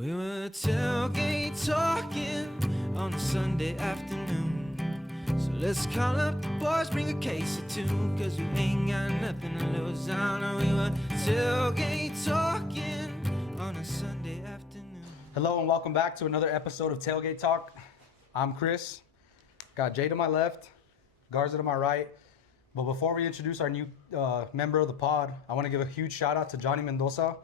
We were tailgate talking on a Sunday afternoon. So let's call up the boys, bring a case or two, cause we ain't got nothing to lose. I know we were tailgate talking on a Sunday afternoon. Hello and welcome back to another episode of Tailgate Talk. I'm Chris. Got Jay to my left, Garza to my right. But before we introduce our new member of the pod, I want to give a huge shout out to Johnny Mendoza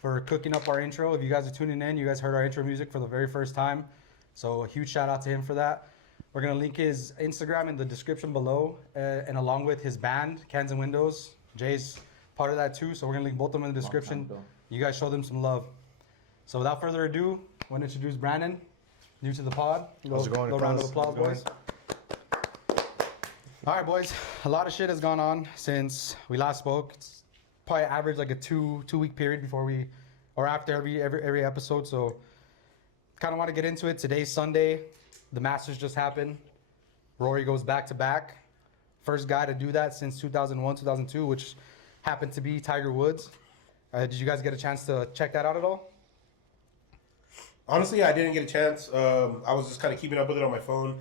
for cooking up our intro. If you guys are tuning in, you guys heard our intro music for the very first time. So a huge shout out to him for that. We're going to link his Instagram in the description below, and along with his band, Cans and Windows. Jay's part of that too, so we're going to link both of them in the description. You guys show them some love. So without further ado, I want to introduce Brandon, new to the pod. How's it going? Little round of applause, boys. All right, boys. A lot of shit has gone on since we last spoke. It's probably average like a two week period before we, or after every episode. So kind of want to get into it. Today's Sunday. The Masters just happened. Rory goes back to back. First guy to do that since 2001, 2002, which happened to be Tiger Woods. Did you guys get a chance to check that out at all? Honestly, I didn't get a chance. I was just kind of keeping up with it on my phone.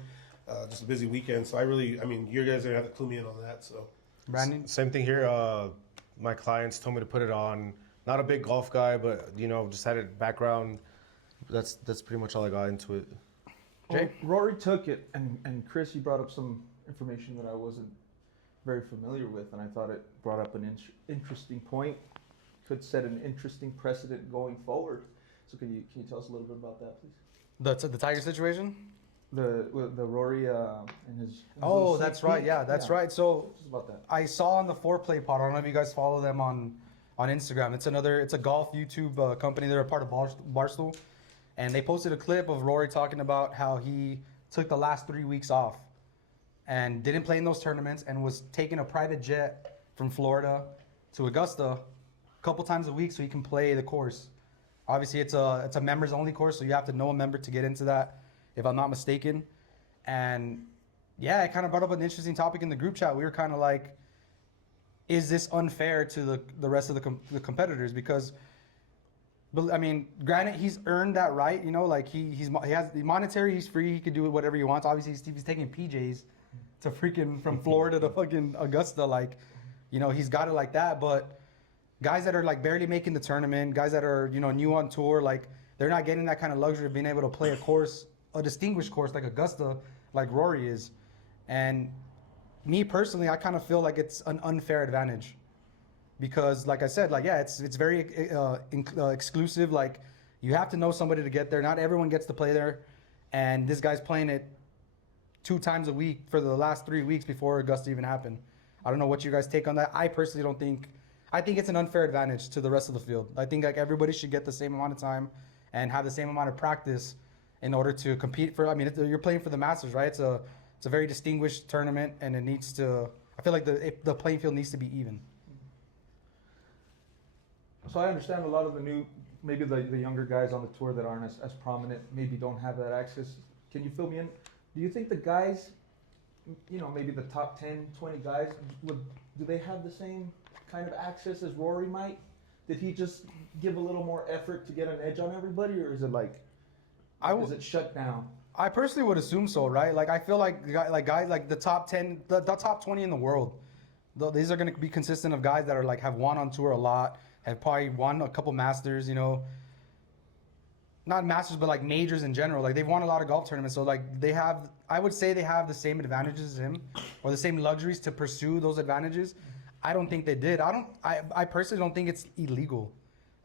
Just a busy weekend. So you guys are going to have to clue me in on that. So, Brandon? Same thing here. My clients told me to put it on. Not a big golf guy, but, just had it background. That's pretty much all I got into it. Jay? Well, Rory took it, and Chris, you brought up some information that I wasn't very familiar with, and I thought it brought up an interesting point. Could set an interesting precedent going forward. So can you tell us a little bit about that, please? The Tiger situation? The Rory and his Oh, that's right. Yeah, that's right. So just about that. I saw on the Foreplay Pod. I don't know if you guys follow them on Instagram. It's a golf YouTube company. They're a part of Barstool, and they posted a clip of Rory talking about how he took the last 3 weeks off and didn't play in those tournaments and was taking a private jet from Florida to Augusta a couple times a week so he can play the course. Obviously, it's a members only course, so you have to know a member to get into that, if I'm not mistaken. And yeah, it kind of brought up an interesting topic in the group chat. We were kind of like, is this unfair to the rest of the competitors? Because, I mean, granted, he's earned that right. Like he has the monetary. He's free. He could do whatever he wants. Obviously, he's taking PJs to freaking from Florida to fucking Augusta. Like, he's got it like that. But guys that are like barely making the tournament, guys that are new on tour, like they're not getting that kind of luxury of being able to play a distinguished course like Augusta, like Rory is. And me personally, I kind of feel like it's an unfair advantage because, like I said, like it's very exclusive. Like you have to know somebody to get there. Not everyone gets to play there, and this guy's playing it 2 times a week for the last 3 weeks before Augusta even happened. I don't know what you guys take on that. I personally don't think. I think it's an unfair advantage to the rest of the field. I think like everybody should get the same amount of time and have the same amount of practice in order to compete for. I mean, you're playing for the Masters, right? It's a very distinguished tournament, and it needs to. I feel like the playing field needs to be even. So I understand a lot of maybe the younger guys on the tour that aren't as prominent, maybe don't have that access. Can you fill me in? Do you think the guys, maybe the top 10, 20 guys, do they have the same kind of access as Rory might? Did he just give a little more effort to get an edge on everybody, or is it like, is it shut down? I personally would assume so, right? Like I feel like guys like the top 10, the top 20 in the world, these are going to be consistent of guys that are like have won on tour a lot, have probably won a couple Masters, not Masters, but like majors in general. Like they've won a lot of golf tournaments, so like I would say they have the same advantages as him, or the same luxuries to pursue those advantages. I don't think they did. I personally don't think it's illegal.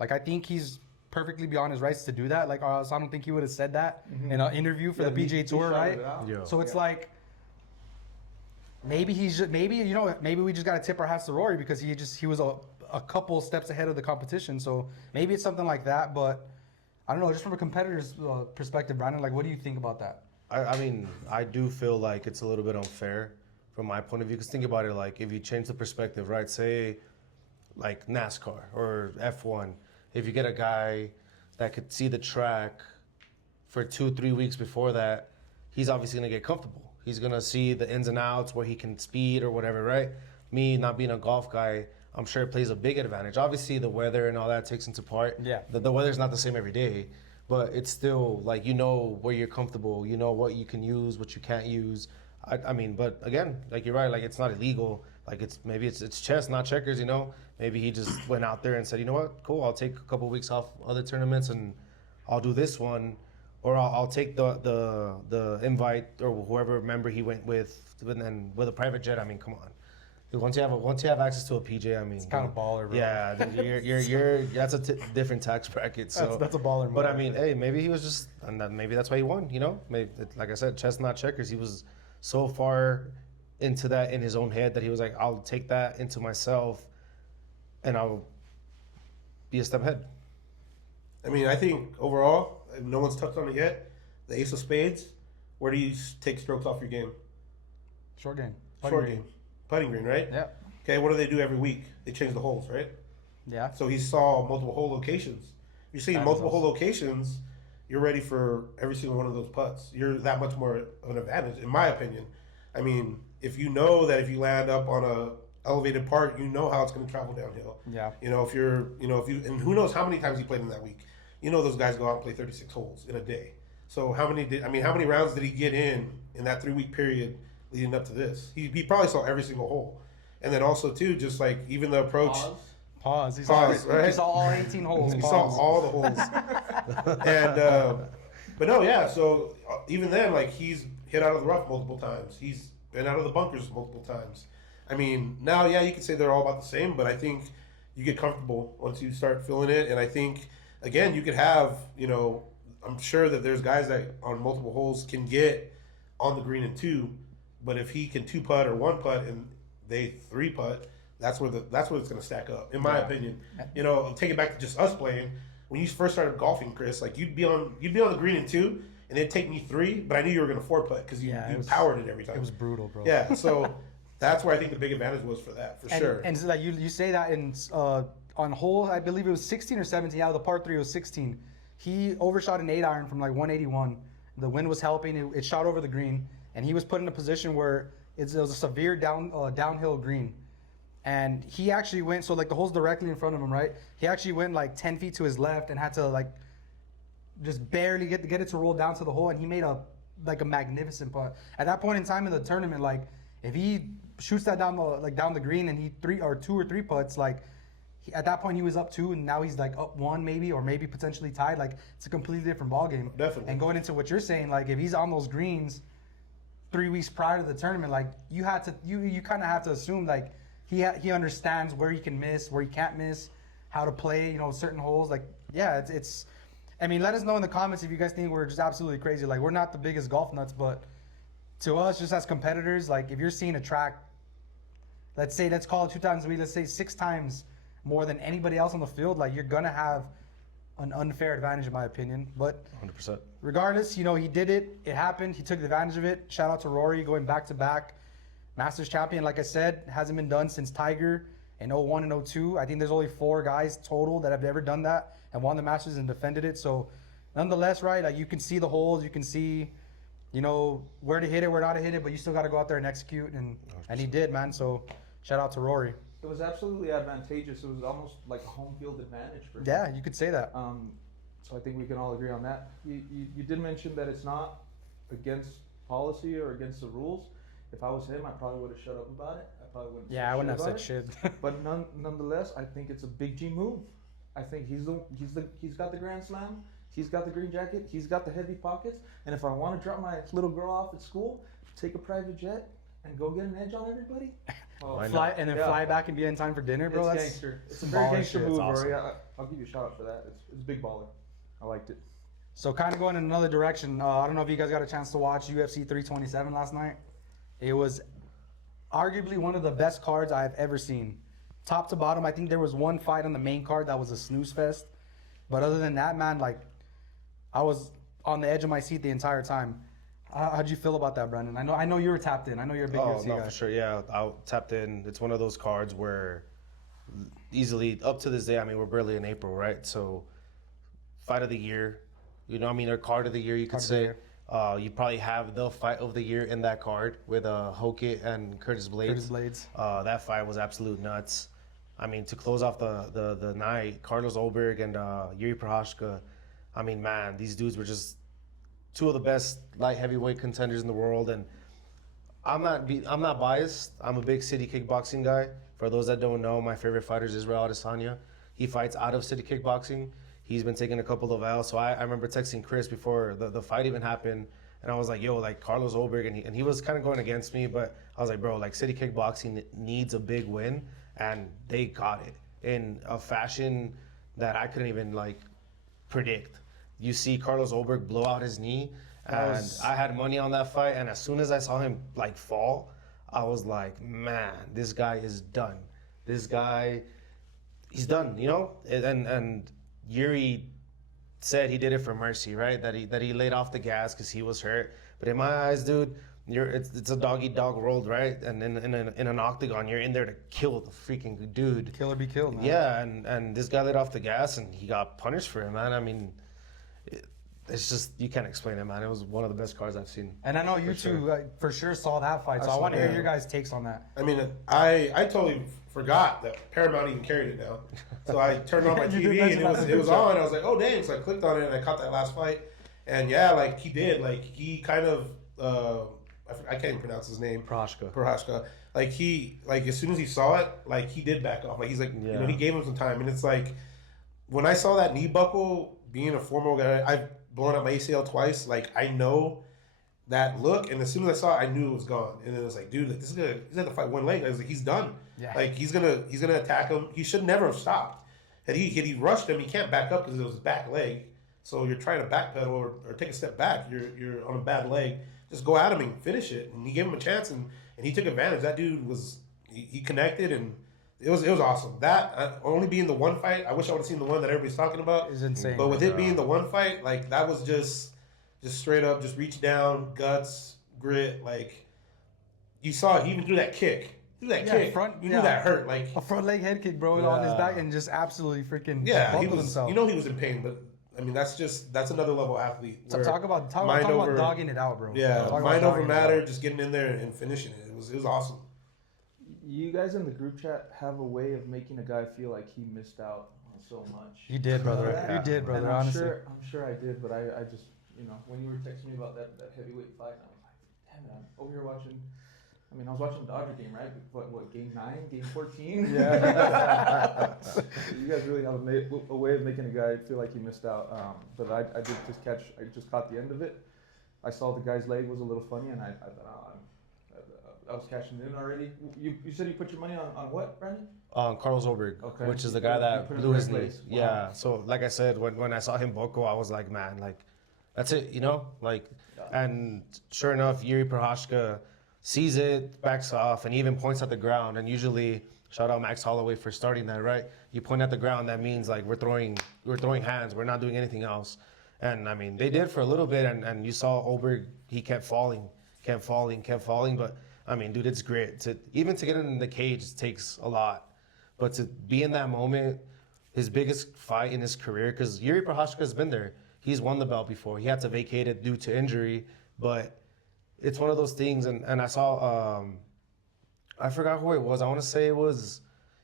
Like I think he's perfectly beyond his rights to do that. Like so I don't think he would have said that in an interview for the PGA Tour, right? Yeah. So it's like maybe maybe we just got to tip our hats to Rory because he was a couple steps ahead of the competition. So maybe it's something like that. But I don't know. Just from a competitor's perspective, Brandon, like what do you think about that? I mean, I do feel like it's a little bit unfair from my point of view. Because think about it, like if you change the perspective, right? Say like NASCAR or F1. If you get a guy that could see the track for 2-3 weeks before that, he's obviously going to get comfortable. He's going to see the ins and outs where he can speed or whatever, right? Me not being a golf guy, I'm sure it plays a big advantage. Obviously, the weather and all that takes into part. Yeah. The weather's not the same every day. but it's still like you know where you're comfortable. You know what you can use, what you can't use. I mean, but again, like you're right. Like it's not illegal. Like it's chess, not checkers. You know, maybe he just went out there and said, you know what, cool. I'll take a couple weeks off other tournaments and I'll do this one, or I'll take the invite or whoever member he went with, and then with a private jet. I mean, come on. Once you have access to a PJ, I mean, It's kind of baller, bro. yeah, then you're that's a different tax bracket. So That's a baller. but move. I mean, hey, maybe he was just, and maybe that's why he won. You know, maybe like I said, chess not checkers. He was so far into that in his own head that he was like, I'll take that into myself, and I'll be a step ahead. I mean, I think overall, no one's touched on it yet. The ace of spades. Where do you take strokes off your game? Short game. Short game. Putting green, right? Yeah. Okay, what do they do every week? They change the holes, right? Yeah. So he saw multiple hole locations. If you're seeing multiple hole locations, you're ready for every single one of those putts. You're that much more of an advantage, in my opinion. I mean, if you know that if you land up on a elevated part, you know how it's going to travel downhill. Yeah. You know, and who knows how many times he played in that week. You know, those guys go out and play 36 holes in a day. So how many rounds did he get in that 3-week period leading up to this? He probably saw every single hole. And then also, too, just like even the approach. Pause. He Right? saw all 18 holes. He Pause. saw all the holes. And, but no, yeah. So even then, like he's hit out of the rough multiple times. He's been out of the bunkers multiple times. I mean, now, yeah, you could say they're all about the same, but I think you get comfortable once you start feeling it. And I think, again, you could have, I'm sure that there's guys that on multiple holes can get on the green in 2, but if he can 2-putt or 1-putt and they 3-putt, that's where it's going to stack up, in my opinion. Take it back to just us playing. When you first started golfing, Chris, like you'd be on the green in 2, and it'd take me 3, but I knew you were going to 4-putt because you powered it every time. It was brutal, bro. Yeah, so that's where I think the big advantage was for that, for sure. And so like you say that in on hole, I believe it was 16 or 17. Yeah, the par 3 was 16. He overshot an 8-iron from like 181. The wind was helping. It shot over the green, and he was put in a position where it was a severe downhill green. And he actually went, so like the hole's directly in front of him, right? He actually went like 10 feet to his left and had to like just barely get it to roll down to the hole, and he made a magnificent putt. At that point in time in the tournament, like if he shoots that down the green and he 2 or 3 putts, like at that point he was up 2 and now he's like up 1 maybe, or maybe potentially tied. Like it's a completely different ball game. Definitely. And going into what you're saying, like if he's on those greens 3 weeks prior to the tournament, like you kind of have to assume like he understands where he can miss, where he can't miss, how to play, certain holes. Like yeah, it's. I mean, let us know in the comments if you guys think we're just absolutely crazy. Like we're not the biggest golf nuts, but to us, just as competitors, like if you're seeing a track, let's call it 2 times a week, let's say 6 times more than anybody else on the field, like you're gonna have an unfair advantage in my opinion. But 100%. regardless, he did it. It happened. He took advantage of it. Shout out to Rory going back-to-back Masters champion. Like I said, hasn't been done since Tiger in 01 and 02. I think there's only 4 guys total that have ever done that and won the Masters and defended it. So nonetheless, right, like you can see the holes, you can see, where to hit it, where not to hit it, but you still got to go out there and execute, and he did, man. So shout out to Rory. It was absolutely advantageous. It was almost like a home field advantage for him. Yeah, you could say that. So I think we can all agree on that. You did mention that it's not against policy or against the rules. If I was him, I probably would have shut up about it. I wouldn't have said shit. But nonetheless, I think it's a big G move. I think he's got the Grand Slam. He's got the green jacket. He's got the heavy pockets. And if I want to drop my little girl off at school, take a private jet and go get an edge on everybody. Fly back and be in time for dinner, bro. It's gangster. It's a some very baller gangster shit. move, It's awesome. Rory. I'll give you a shout out for that. It's big baller. I liked it. So kind of going in another direction. I don't know if you guys got a chance to watch UFC 327 last night. It was arguably one of the best cards I've ever seen. Top to bottom, I think there was one fight on the main card that was a snooze fest. But other than that, man, like I was on the edge of my seat the entire time. How'd you feel about that, Brendan? I know you were tapped in. I know you're a big UFC guy. For sure. Yeah, I tapped in. It's one of those cards where easily up to this day, I mean, we're barely in April, right? So fight of the year, or card of the year, you could say. You probably have the fight of the year in that card with Hokit and Curtis Blades. That fight was absolute nuts. I mean, to close off the night, Carlos Ulberg and Yuri Prochazka, I mean, man, these dudes were just two of the best light heavyweight contenders in the world. And I'm not biased. I'm a big city kickboxing guy. For those that don't know, my favorite fighter is Israel Adesanya. He fights out of city kickboxing. He's been taking a couple of L's. So I remember texting Chris before the fight even happened. And I was like, yo, like Carlos Oberg. And he was kind of going against me. But I was like, bro, like city kickboxing needs a big win. And they got it in a fashion that I couldn't even like predict. You see Carlos Oberg blow out his knee. And I had money on that fight. And as soon as I saw him like fall, I was like, man, this guy is done. This guy, he's done, you know? And Yuri said he did it for mercy, right? That he laid off the gas because he was hurt. But in my eyes, dude, it's a dog-eat-dog world, right? And in an octagon, you're in there to kill the freaking dude. Kill or be killed, man. Yeah, and this guy laid off the gas and he got punished for it, man. I mean, it's just, you can't explain it, man. It was one of the best cards I've seen. And I know you two for sure saw that fight, so I want to hear your guys' takes on that. I mean, I totally forgot that Paramount even carried it now. So I turned on my TV and it was on. I was like, oh dang! So I clicked on it and I caught that last fight. And yeah, like he did, like he kind of I can't even pronounce his name. Prohashka. Like he, like as soon as he saw it, like he did back off. Like he's like, you know, he gave him some time. And it's like when I saw that knee buckle, being a former guy, I've blown out my ACL twice. Like I know that look, and as soon as I saw it, I knew it was gone. And it was like, dude, like, he's gonna fight one leg. I was like, he's done. Yeah. Like he's gonna attack him. He should never have stopped. Had he rushed him, he can't back up because it was his back leg. So you're trying to backpedal or take a step back. You're on a bad leg. Just go at him and finish it. And he gave him a chance, and he took advantage. That dude he connected, and it was awesome. That only being the one fight, I wish I would have seen the one that everybody's talking about. Is insane. But with it being the one fight, like that was just straight up, just reach down, guts, grit. Like you saw, he even threw that kick. You knew that hurt. Like a front leg head kick, bro, on his back, and just absolutely freaking buckled himself. You know he was in pain, but I mean that's another level athlete. So talk about dogging it out, bro. Yeah, mind over matter, just getting in there and finishing it. It was awesome. You guys in the group chat have a way of making a guy feel like he missed out on so much. You did, brother. You did, brother. And honestly, I'm sure I did, but I just, you know, when you were texting me about that heavyweight fight, I was like, damn it, I'm over here watching. I mean, I was watching the Dodger game, right? What game 9, game 14? Yeah. You guys really have a way of making a guy feel like he missed out. But I did I just caught the end of it. I saw the guy's leg was a little funny, and I thought, I was cashing in already. You said you put your money on what, Brandon? Carlos Oberg, which is the guy that blew his knee. Yeah. So like I said, when I saw him buckle, I was like, man, like that's it, you know, like. Yeah. And sure enough, Yuri Prochazka sees it, backs off, and even points at the ground. And usually, shout out Max Holloway for starting that, right? You point at the ground, that means like we're throwing hands, we're not doing anything else. And I mean, they did for a little bit, and you saw Oberg, he kept falling. But I mean, dude, it's great. Even to get in the cage takes a lot. But to be in that moment, his biggest fight in his career, because Yuri Prochazka has been there. He's won the belt before. He had to vacate it due to injury, but it's one of those things. And I saw, I forgot who it was. I want to say it was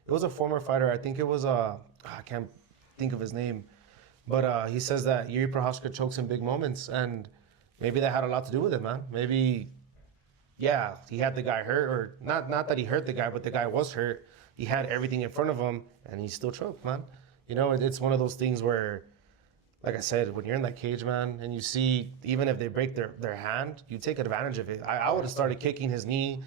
a former fighter. I think it was, I can't think of his name. But he says that Yuri Prochazka chokes in big moments, and maybe that had a lot to do with it, man. Maybe, yeah, he had the guy hurt, or not that he hurt the guy, but the guy was hurt. He had everything in front of him, and he still choked, man. You know, it's one of those things where, like I said, when you're in that cage, man, and you see, even if they break their hand, you take advantage of it. I would have started kicking his knee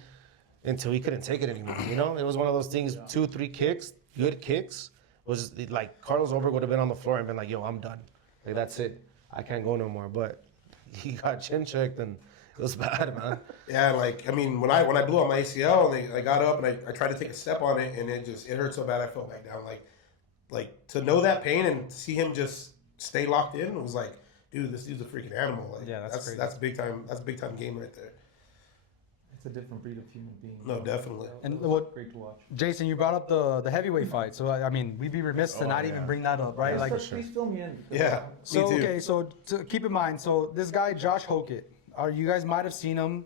until he couldn't take it anymore, you know? It was one of those things, 2-3 kicks, good kicks, was like Carlos Oberg would have been on the floor and been like, yo, I'm done. Like, that's it. I can't go no more. But he got chin checked, and it was bad, man. Yeah, like, I mean, when I blew out my ACL, and I got up and I tried to take a step on it, and it hurt so bad I fell back down. Like to know that pain and see him just stay locked in, it was like, dude, this dude's a freaking animal. Like, yeah, that's big time. That's a big time game right there. It's a different breed of human being. No, definitely. And great to watch. Jason, you brought up the heavyweight fight, so I mean, we'd be remiss to not even bring that up, right? Yeah, like, please fill me in. Yeah. So okay, so to keep in mind, so this guy Josh Hokett, you guys might have seen him.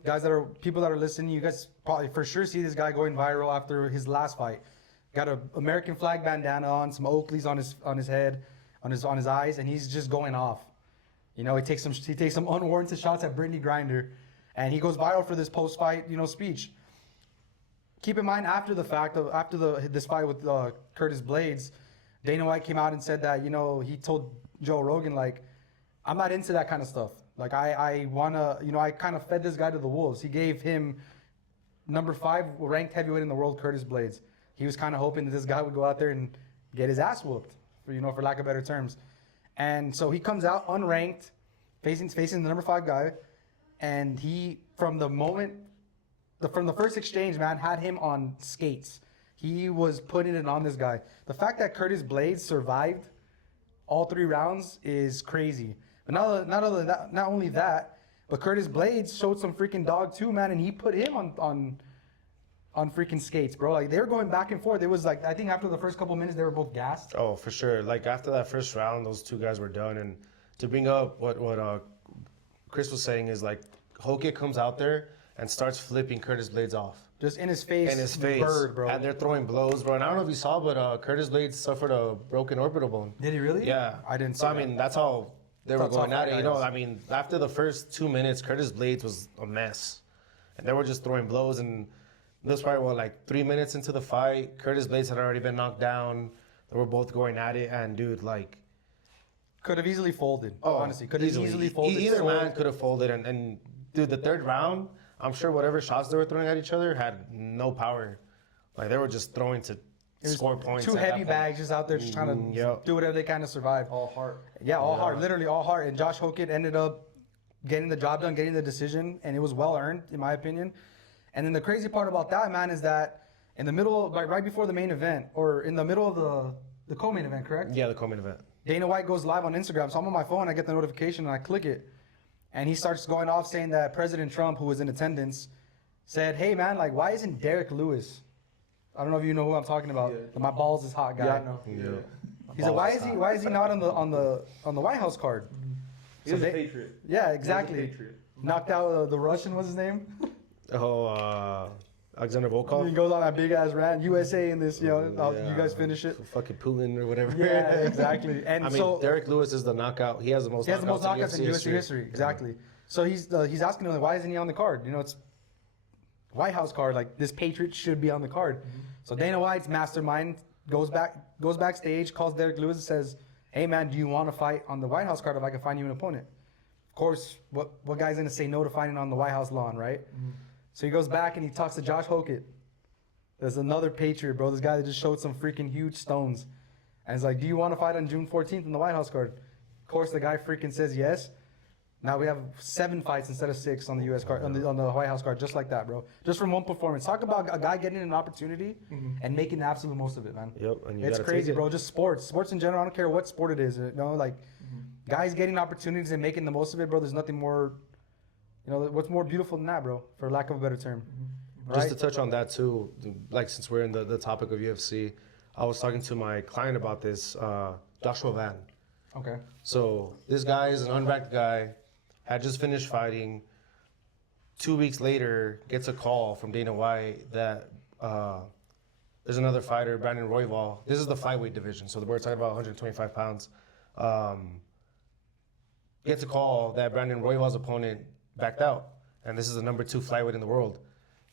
People that are listening, you guys probably for sure see this guy going viral after his last fight. Got an American flag bandana on, some Oakleys on his head. on his eyes, and he's just going off. You know, he takes some unwarranted shots at Brittany Griner, and he goes viral for this post-fight, you know, speech. Keep in mind, after this fight with Curtis Blades, Dana White came out and said that, you know, he told Joe Rogan, like, I'm not into that kind of stuff. Like, I wanna, you know, I kind of fed this guy to the wolves. He gave him number 5 ranked heavyweight in the world, Curtis Blades. He was kind of hoping that this guy would go out there and get his ass whooped, for lack of better terms. And so he comes out unranked, facing the number 5 guy, and he, from the first exchange, man, had him on skates. He was putting it on this guy. The fact that Curtis Blades survived all 3 rounds is crazy. But not only that, but Curtis Blades showed some freaking dog too, man, and he put him on freaking skates, bro. Like, they were going back and forth. It was like, I think after the first couple minutes, they were both gassed. Oh, for sure. Like, after that first round, those 2 guys were done. And to bring up what Chris was saying is, like, Hoke comes out there and starts flipping Curtis Blades off. Just in his face. In his face. Bird, bro. And they're throwing blows, bro. And I don't know if you saw, but Curtis Blades suffered a broken orbital bone. Did he really? Yeah. I didn't see So, I that. mean, that's how they were That's how going at tough it. You that know, is. I mean, after the first 2 minutes, Curtis Blades was a mess. And they were just throwing blows. And this was probably, like 3 minutes into the fight, Curtis Blades had already been knocked down. They were both going at it. And, dude, like... Could have easily folded. Honestly, could have easily folded. Either man could have folded. And, dude, the third round, I'm sure whatever shots they were throwing at each other had no power. Like, they were just throwing to score points. 2 at that heavy point. bags just out there just trying to do whatever they can to survive. All heart. Yeah, all heart. Literally all heart. And Josh Hoke ended up getting the job done, getting the decision, and it was well earned, in my opinion. And then the crazy part about that, man, is that in the middle, like right before the main event, or in the middle of the co-main event, correct? Yeah, the co-main event. Dana White goes live on Instagram. So I'm on my phone, I get the notification, and I click it. And he starts going off saying that President Trump, who was in attendance, said, hey, man, like, why isn't Derek Lewis? I don't know if you know who I'm talking about. Yeah. My balls is hot guy. Yeah, I know. Yeah. He said, why is he not on the White House card? He's a patriot. Yeah, exactly. He's a patriot. Knocked out the Russian, what's his name? Oh, Alexander Volkov. He goes on that big ass rant, USA in this, you know, you guys finish it. Fucking Putin or whatever. Yeah, exactly. And I mean, so Derek Lewis is the knockout. He has the most knockouts in UFC history. Exactly. So he's asking him, like, why isn't he on the card? You know, it's White House card. Like, this patriot should be on the card. So Dana White's mastermind goes backstage, calls Derek Lewis and says, hey, man, do you want to fight on the White House card if I can find you an opponent? Of course, what guy's going to say no to fighting on the White House lawn, right? So he goes back and he talks to Josh Hoke. There's another patriot, bro. This guy that just showed some freaking huge stones. And he's like, do you want to fight on June 14th on the White House card? Of course, the guy freaking says yes. Now we have 7 fights instead of 6 on the U.S. card, on the White House card, just like that, bro. Just from one performance. Talk about a guy getting an opportunity and making the absolute most of it, man. Yep, and you It's gotta crazy, take it. bro. Just sports in general. I don't care what sport it is. You know, like guys getting opportunities and making the most of it, bro. There's nothing more. You know, what's more beautiful than that, bro? For lack of a better term. Just to touch on that too, like since we're in the topic of UFC, I was talking to my client about this, Joshua Van. Okay. So this guy is an unranked guy, had just finished fighting. 2 weeks later, gets a call from Dana White that there's another fighter, Brandon Royval. This is the flyweight division, so we're talking about 125 pounds. Gets a call that Brandon Royval's opponent backed out, and this is the number 2 flyweight in the world.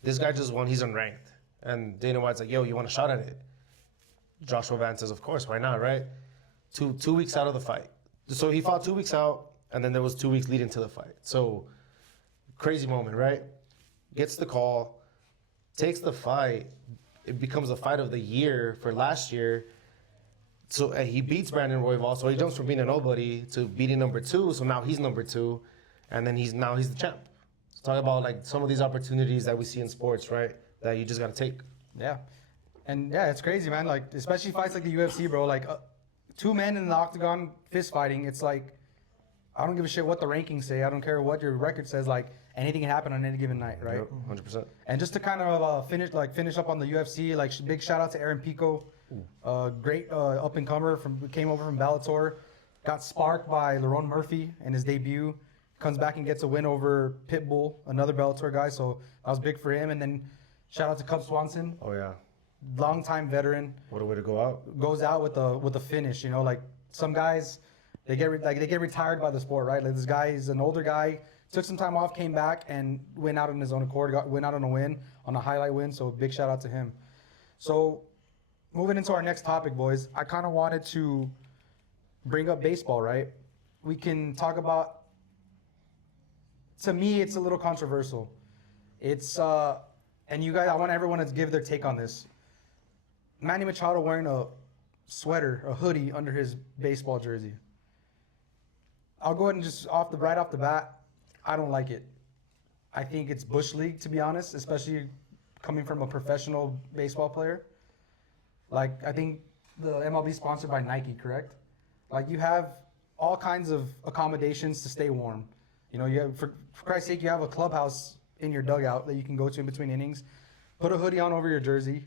This guy just won, he's unranked. And Dana White's like, yo, you want a shot at it? Joshua Van says, of course, why not, right? Two weeks out of the fight. So he fought 2 weeks out, and then there was 2 weeks leading to the fight. So crazy moment, right? Gets the call, takes the fight. It becomes the fight of the year for last year. So he beats Brandon Royval. So he jumps from being a nobody to beating number 2. So now he's number 2, and then he's the champ. So talk about like some of these opportunities that we see in sports, right? That you just gotta take. Yeah. And yeah, it's crazy, man. Like, especially fights like the UFC, bro. Like, 2 men in the octagon fist fighting. It's like, I don't give a shit what the rankings say. I don't care what your record says. Like, anything can happen on any given night, right? Yep, 100%. And just to kind of finish up on the UFC, like, big shout out to Aaron Pico, great up and comer came over from Bellator, got sparked by Lerone Murphy in his debut, comes back and gets a win over Pitbull, another Bellator guy. So that was big for him. And then shout out to Cub Swanson, Oh yeah. longtime veteran, What a way to go out. goes out with a finish. You know, like some guys, they get retired by the sport, right? Like this guy is an older guy, took some time off, came back, and went out on his own accord, went out on a win, on a highlight win. So big shout out to him. So moving into our next topic, boys, I kind of wanted to bring up baseball, right? We can talk about. To me, it's a little controversial. It's and you guys, I want everyone to give their take on this. Manny Machado wearing a sweater, a hoodie under his baseball jersey. I'll go ahead and just right off the bat, I don't like it. I think it's bush league, to be honest, especially coming from a professional baseball player. Like, I think the MLB is sponsored by Nike, correct? Like, you have all kinds of accommodations to stay warm. You know, you have, for Christ's sake, you have a clubhouse in your dugout that you can go to in between innings. Put a hoodie on over your jersey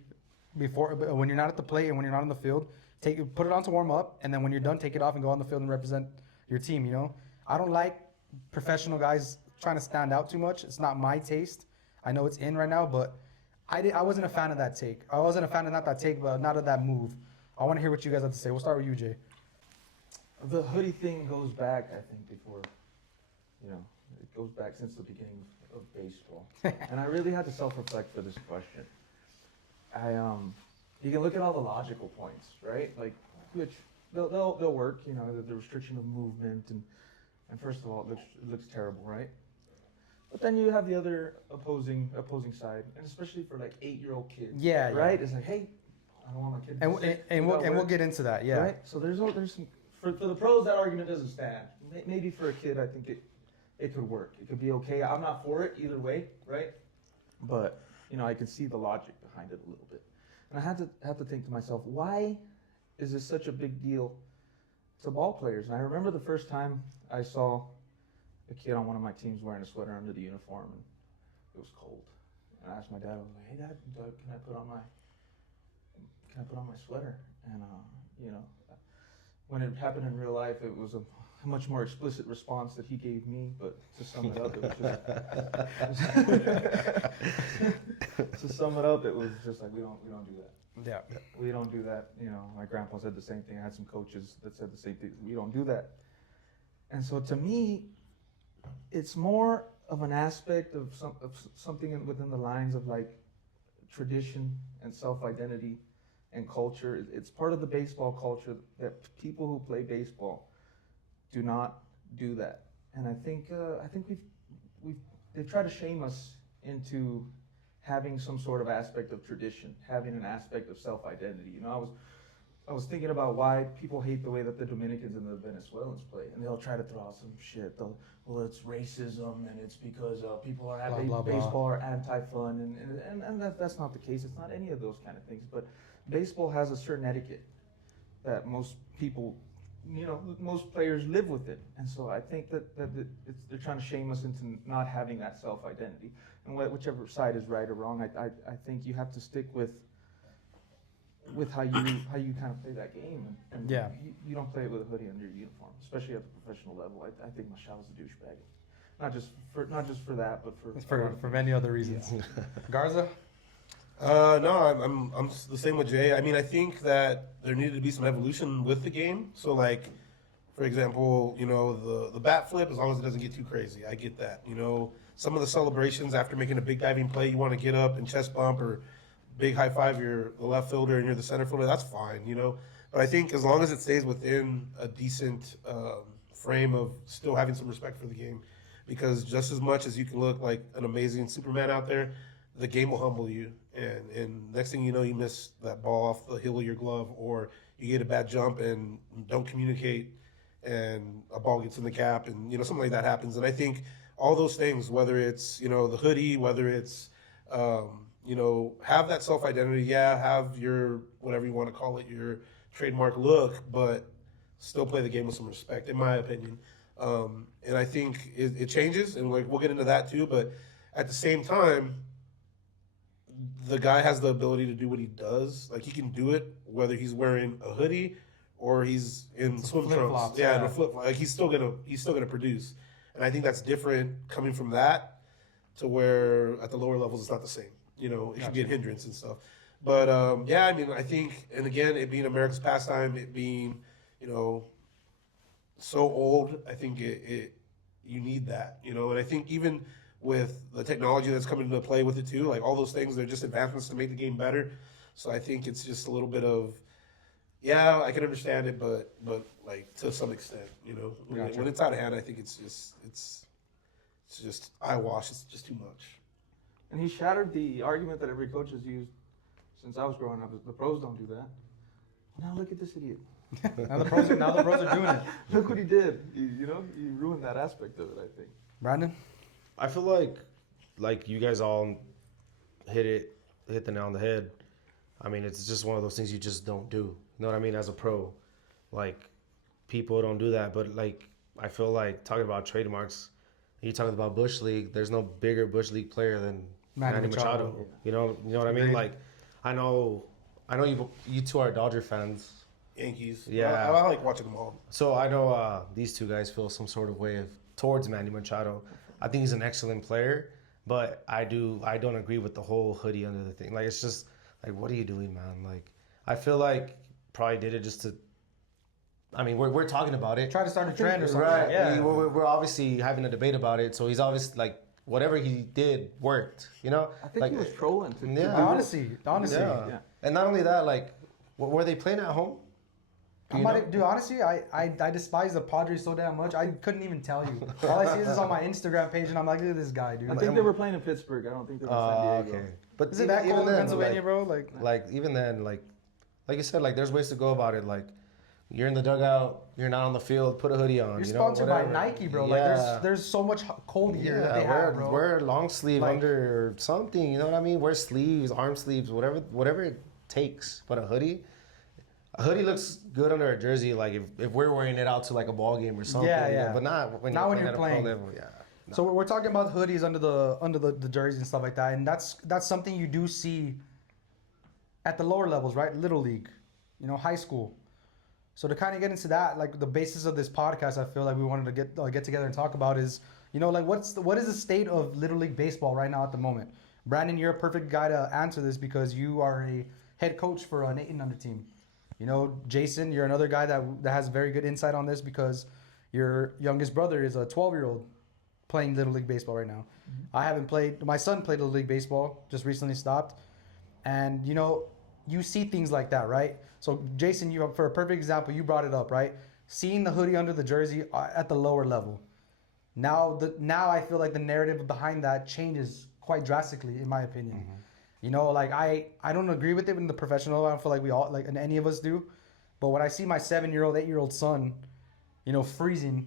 when you're not at the plate and when you're not on the field. Put it on to warm up, and then when you're done, take it off and go on the field and represent your team. You know, I don't like professional guys trying to stand out too much. It's not my taste. I know it's in right now, but I wasn't a fan of that take. I wasn't a fan of not that take, but not of that move. I want to hear what you guys have to say. We'll start with you, Jay. The hoodie thing goes back, I think, before, it goes back since the beginning of baseball. And I really had to self-reflect for this question. You can look at all the logical points, right? Like, which they'll work. You know, the restriction of movement, and first of all, it looks terrible, right? But then you have the other opposing side, and especially for like 8-year-old kids. Yeah. Right. It's like, hey, I don't want my kid to be sick. We'll get into that. Yeah. Right. So there's some for the pros, that argument doesn't stand. Maybe for a kid, I think it could work. It could be okay. I'm not for it either way, right? But I can see the logic behind it a little bit. And I had to think to myself, why is this such a big deal to ball players? And I remember the first time I saw a kid on one of my teams wearing a sweater under the uniform, and it was cold. And I asked my dad, I was like, "Hey, Dad, can I put on my sweater?" And when it happened in real life, it was a much more explicit response that he gave me. But to sum it up, it was just like we don't do that. Yeah. We don't do that. My grandpa said the same thing. I had some coaches that said the same thing. We don't do that. And so to me, it's more of an aspect of something within the lines of like tradition and self-identity and culture. It's part of the baseball culture that people who play baseball do not do that. And I think they've tried to shame us into having some sort of aspect of tradition, having an aspect of self-identity. I was thinking about why people hate the way that the Dominicans and the Venezuelans play, and they'll try to throw out some shit. Well, it's racism, and it's because people are baseball are anti-fun, and that's not the case. It's not any of those kind of things. But baseball has a certain etiquette that most people, most players live with it, and so I think that they're trying to shame us into not having that self-identity. And whichever side is right or wrong, I think you have to stick with how you kind of play that game. And Yeah. You don't play it with a hoodie under your uniform, especially at the professional level. I think Machado's a douchebag. Not just for that, but for many other reasons. Yeah. Garza? No, I'm the same with Jay. I mean, I think that there needed to be some evolution with the game. So, like, for example, the bat flip, as long as it doesn't get too crazy, I get that. Some of the celebrations after making a big diving play, you want to get up and chest bump or big high five, you're the left fielder and you're the center fielder, that's fine, But I think as long as it stays within a decent frame of still having some respect for the game, because just as much as you can look like an amazing Superman out there, the game will humble you. And next thing you know, you miss that ball off the heel of your glove, or you get a bad jump and don't communicate, and a ball gets in the gap, and something like that happens. And I think all those things, whether it's the hoodie, whether it's have that self-identity, have your, whatever you want to call it, your trademark look, but still play the game with some respect, in my opinion. And I think it changes, and we'll get into that too, but at the same time, the guy has the ability to do what he does. Like, he can do it whether he's wearing a hoodie or he's in swim trunks. Yeah, and a flip. Like, he's still gonna produce. And I think that's different coming from that to where at the lower levels it's not the same. It should be a hindrance and stuff. But I mean, I think, and again, it being America's pastime, it being you know, so old. I think you need that, you know, and I think even with the technology that's coming into play with it too, like all those things, they're just advancements to make the game better. So I think it's just a little bit of, yeah, I can understand it, but like to some extent, you know, when it's out of hand, I think it's just eyewash. It's just too much. And he shattered the argument that every coach has used since I was growing up. The pros don't do that. Now look at this idiot. Now the pros are doing it. Look what he did. You know, he ruined that aspect of it, I think. Brandon? I feel like you guys all hit the nail on the head. I mean, it's just one of those things you just don't do. You know what I mean? As a pro, like, people don't do that. But like, I feel like talking about trademarks, you talking about Bush League. There's no bigger Bush League player than Manny Machado. You know what I mean? Like, I know you two are Dodger fans. Yankees. Yeah. I like watching them all. So I know these two guys feel some sort of way towards Manny Machado. I think he's an excellent player, but I don't agree with the whole hoodie under the thing. Like, it's just like, what are you doing, man? Like, I feel like probably did it just to. I mean, we're talking about it. Try to start a trend or something. Right. Yeah. We're obviously having a debate about it. So he's obviously like whatever he did worked. You know. I think like, he was trolling. Yeah. Honestly. Yeah. And not only that, like, were they playing at home? Dude, honestly, I despise the Padres so damn much. I couldn't even tell you. All I see is this on my Instagram page, and I'm like, look at this guy, dude. I think they were playing in Pittsburgh. I don't think they were in San Diego. Okay. But Is it that cold in Pennsylvania, like, bro? Like even then, like you said, like there's ways to go about it. Like, you're in the dugout, you're not on the field, put a hoodie on. You're you sponsored know, by whatever. Nike, bro. Yeah. Like there's so much cold gear that they have, bro. Wear long sleeve Like, under or something. You know what I mean? Wear sleeves, arm sleeves, whatever it takes. But a hoodie looks good under a jersey. Like if we're wearing it out to like a ball game or something. Yeah, you know, yeah. but not when Not when you're you're playing playing. at a pro level. Yeah. No. So we're talking about hoodies under the jerseys and stuff like that, and that's something you do see at the lower levels, right? Little league, you know, high school. So to kind of get into that, like the basis of this podcast, I feel like we wanted to get together and talk about is, you know, like what is the state of Little League baseball right now at the moment? Brandon, you're a perfect guy to answer this because you are a head coach for an 8 and under team. You know, Jason, you're another guy that has very good insight on this because your youngest brother is a 12-year-old playing Little League baseball right now. Mm-hmm. I haven't played. My son played Little League baseball, just recently stopped. And, you know, you see things like that, right? So, Jason, for a perfect example, you brought it up, right? Seeing the hoodie under the jersey at the lower level. Now I feel like the narrative behind that changes quite drastically, in my opinion. Mm-hmm. You know, like I don't agree with it in the professional. I don't feel like we all, like, and any of us do. But when I see my 7-year-old, 8-year-old son, you know, freezing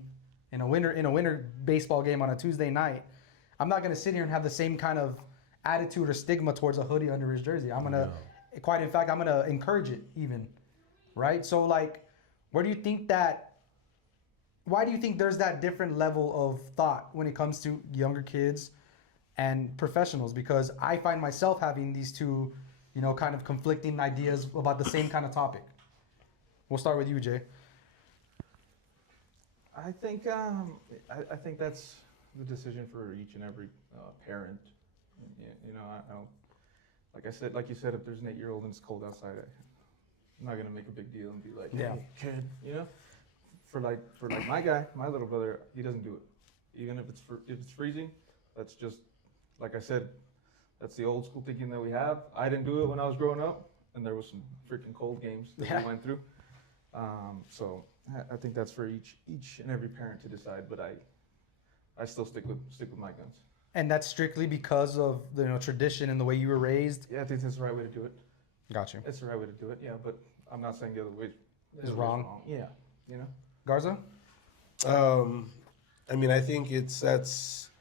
in a winter baseball game on a Tuesday night, I'm not gonna sit here and have the same kind of attitude or stigma towards a hoodie under his jersey. I'm gonna, quite in fact, I'm gonna encourage it even, right? So like, why do you think there's that different level of thought when it comes to younger kids and professionals? Because I find myself having these two, you know, kind of conflicting ideas about the same kind of topic. We'll start with you, Jay. I think that's the decision for each and every parent. You know, I don't, like you said, if there's an 8-year-old and it's cold outside, I'm not gonna make a big deal and be like, hey, kid, you know. For like my guy, my little brother, he doesn't do it. Even if it's freezing, that's just, like I said, that's the old school thinking that we have. I didn't do it when I was growing up, and there was some freaking cold games that we went through. So I think that's for each and every parent to decide. But I still stick with my guns. And that's strictly because of the, you know, tradition and the way you were raised. Yeah, I think that's the right way to do it. Gotcha. It's the right way to do it. Yeah, but I'm not saying the other way is wrong. Yeah, you know. Garza? I mean, I think it sets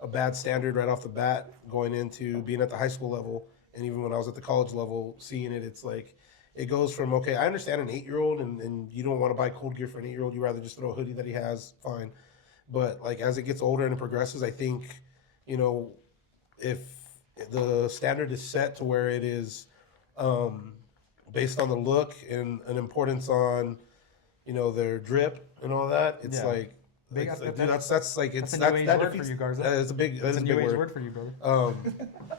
a bad standard right off the bat going into being at the high school level, and even when I was at the college level, seeing it, it's like it goes from, okay, I understand an 8-year-old and you don't want to buy cold gear for an 8-year-old, you rather just throw a hoodie that he has, fine. But like as it gets older and it progresses, I think, you know, if the standard is set to where it is based on the look and an importance on, you know, their drip and all that, it's like Big- Like, that- dude, that's like that's it's a new age that word defeats. for you, Garza. It's a big. That's That's a a big new age word. word for you, brother.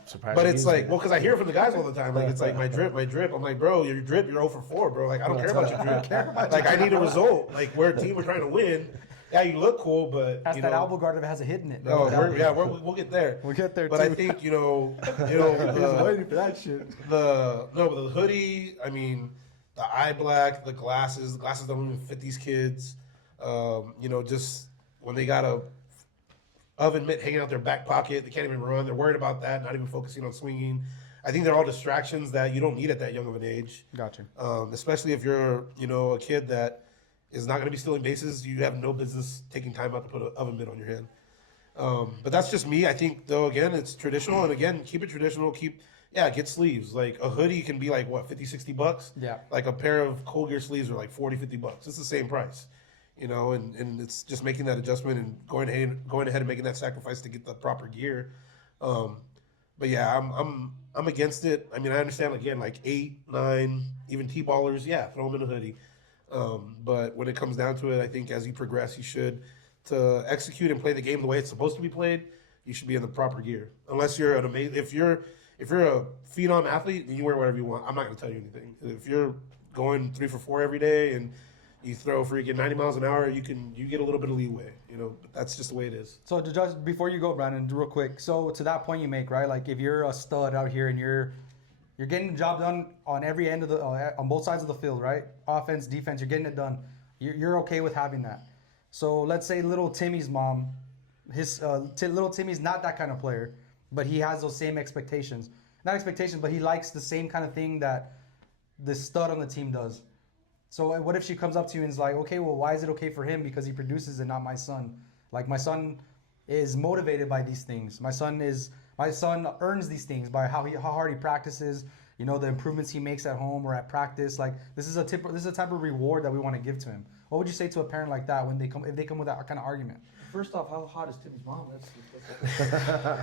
Surprised But you it's used like, it. well, because I hear it from the guys all the time. Like, it's like my drip. I'm like, bro, your drip, you're 0 for 4, bro. Like, I don't care about your drip. Like, I need a result. Like, we're a team, we're trying to win. Yeah, you look cool, but That's you that know, elbow guard that has a hit in it. Oh, we'll get there. We'll get there But too. I think waiting for that shit. the hoodie. I mean, the eye black, the glasses. The glasses don't even fit these kids. Just when they got a oven mitt hanging out their back pocket, they can't even run. They're worried about that, not even focusing on swinging. I think they're all distractions that you don't need at that young of an age. Gotcha. Especially if you're, a kid that is not going to be stealing bases. You have no business taking time out to put an oven mitt on your hand. But that's just me. I think, though, again, it's traditional. And again, keep it traditional. Get sleeves. Like a hoodie can be like, what, $50-$60? Yeah. Like a pair of Cold Gear sleeves are like $40-$50. It's the same price. And it's just making that adjustment and going ahead and making that sacrifice to get the proper gear. But yeah, I'm against it. I mean, I understand, again, like 8, 9, even T-ballers, yeah, throw them in a hoodie. But when it comes down to it, I think as you progress, you should, to execute and play the game the way it's supposed to be played, you should be in the proper gear. Unless you're an amazing, if you're a phenom athlete, then you wear whatever you want. I'm not going to tell you anything. If you're going 3 for 4 every day and you throw freaking 90 miles an hour, you get a little bit of leeway. But that's just the way it is. So just before you go, Brandon, real quick. So to that point you make, right? Like if you're a stud out here and you're getting the job done on every end of the on both sides of the field, right? Offense, defense, you're getting it done. You're okay with having that. So let's say little Timmy's mom, little Timmy's not that kind of player, but he has those same expectations. Not expectations, but he likes the same kind of thing that the stud on the team does. So what if she comes up to you and is like, okay, well, why is it okay for him because he produces and not my son? Like my son is motivated by these things. My son earns these things by how hard he practices. The improvements he makes at home or at practice. Like this is a type of reward that we want to give to him. What would you say to a parent like that if they come with that kind of argument? First off, how hot is Timmy's mom?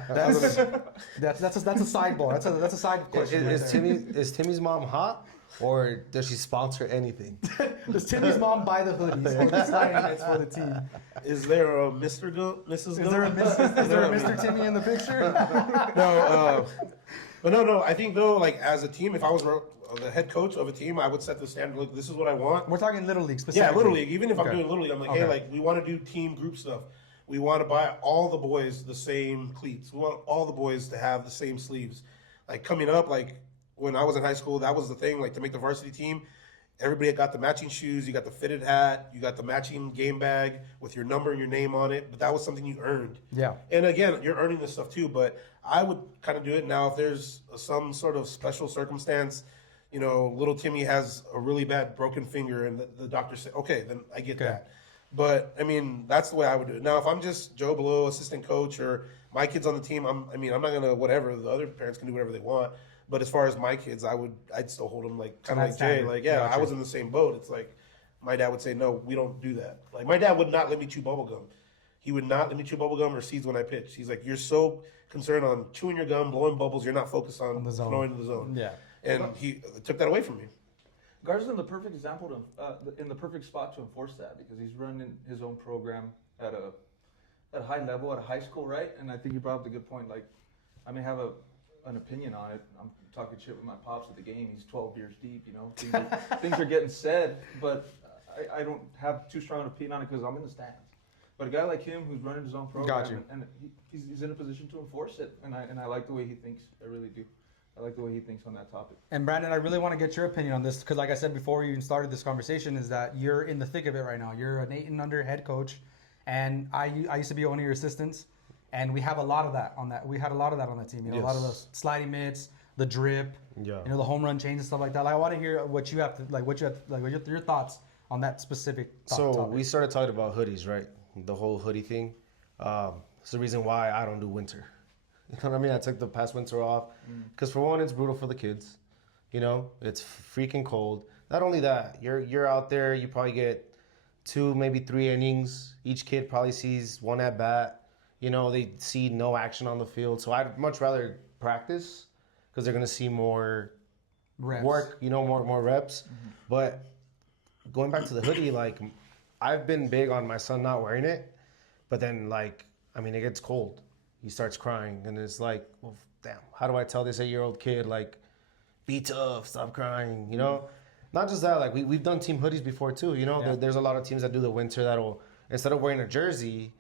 That's a sidebar. That's a side question. Is Timmy's mom hot, or does she sponsor anything? Does Timmy's mom buy the hoodies or the sliding mitts for the team? Is there a Mr. Mrs. Is there a Mr. Timmy in the picture? No, but no. I think though, like as a team, if I was the head coach of a team, I would set the standard. Look, this is what I want. We're talking Little League specifically. Yeah, Little League. Even if I'm Okay. doing Little League, I'm like, Okay. hey, like we want to do team group stuff. We want to buy all the boys the same cleats. We want all the boys to have the same sleeves. Like coming up, like when I was in high school, that was the thing. Like to make the varsity team, everybody got the matching shoes. You got the fitted hat. You got the matching game bag with your number and your name on it. But that was something you earned. Yeah. And again, you're earning this stuff too. But I would kind of do it now if there's some sort of special circumstance. Little Timmy has a really bad broken finger, and the doctor said, okay, then I get that. But, I mean, that's the way I would do it. Now, if I'm just Joe Blow, assistant coach, or my kid's on the team, I'm not going to whatever. The other parents can do whatever they want. But as far as my kids, I'd still hold them like kind of like Jay. Like, yeah, Gotcha. I was in the same boat. It's like my dad would say, no, we don't do that. Like, my dad would not let me chew bubble gum. He would not let me chew bubble gum or seeds when I pitch. He's like, you're so concerned on chewing your gum, blowing bubbles, you're not focused on the zone. throwing to the zone. Yeah. And he took that away from me. Garza's in the perfect example in the perfect spot to enforce that because he's running his own program at a high level at a high school, right? And I think you brought up the good point. Like, I may have an opinion on it. I'm talking shit with my pops at the game. He's 12 years deep, things are getting said, but I don't have too strong an opinion on it because I'm in the stands. But a guy like him who's running his own program, Got you. and he's in a position to enforce it, and I like the way he thinks. I really do. I like the way he thinks on that topic. And Brandon, I really want to get your opinion on this because, like I said before we even started this conversation, is that you're in the thick of it right now. You're an 8 and under head coach, and I used to be one of your assistants, and we have a lot of that on that. We had a lot of that on that team. A lot of those sliding mitts, the drip, the home run change and stuff like that. Like, I want to hear what you have to, your thoughts on that specific topic. We started talking about hoodies, right? The whole hoodie thing. It's the reason why I don't do winter. You know what I mean? I took the past winter off because for one, it's brutal for the kids. It's freaking cold. Not only that, you're out there. You probably get 2, maybe 3 innings. Each kid probably sees 1 at bat. They see no action on the field. So I'd much rather practice because they're gonna see more Reps. work. More reps. But going back to the hoodie, like I've been big on my son not wearing it But then, like, I mean, it gets cold. He starts crying, and it's like, well, damn, how do I tell this 8-year-old kid, like, be tough, stop crying, you know? Not just that, like, we've done team hoodies before, too, you know? There's a lot of teams that do the winter that'll, instead of wearing a jersey,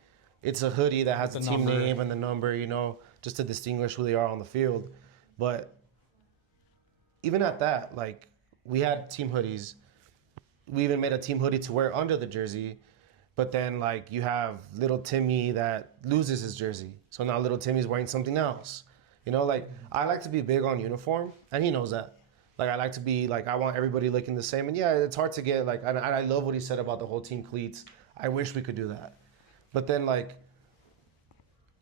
it's a hoodie that has the team name and the number, you know, just to distinguish who they are on the field. But even at that, like, we had team hoodies. We even made a team hoodie to wear under the jersey. But then, like, you have little Timmy that loses his jersey. So now little Timmy's wearing something else. You know, like, I like to be big on uniform, and he knows that. Like, I like to be, like, I want everybody looking the same. And, yeah, it's hard to get, like, and I love what he said about the whole team cleats. I wish we could do that. But then, like,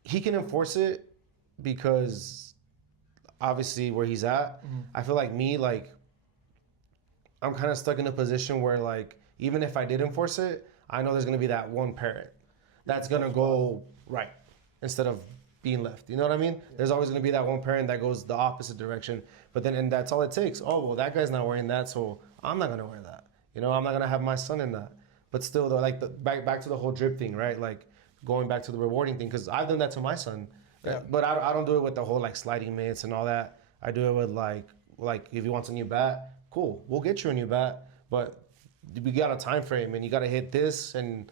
he can enforce it because, obviously, where he's at, I feel like me, like, I'm kind of stuck in a position where, like, even if I did enforce it, I know there's going to be that one parent that's going to go right instead of being left. You know what I mean? There's always going to be that one parent that goes the opposite direction. But then, and that's all it takes. Oh, well, that guy's not wearing that, so I'm not going to wear that. You know, I'm not going to have my son in that. But still, though, like, back to the whole drip thing, right? Like, going back to the rewarding thing, because I've done that to my son. Yeah. But I don't do it with the whole, like, sliding mitts and all that. I do it with, like if he wants a new bat, cool, we'll get you a new bat. But we got a time frame, and you got to hit this, and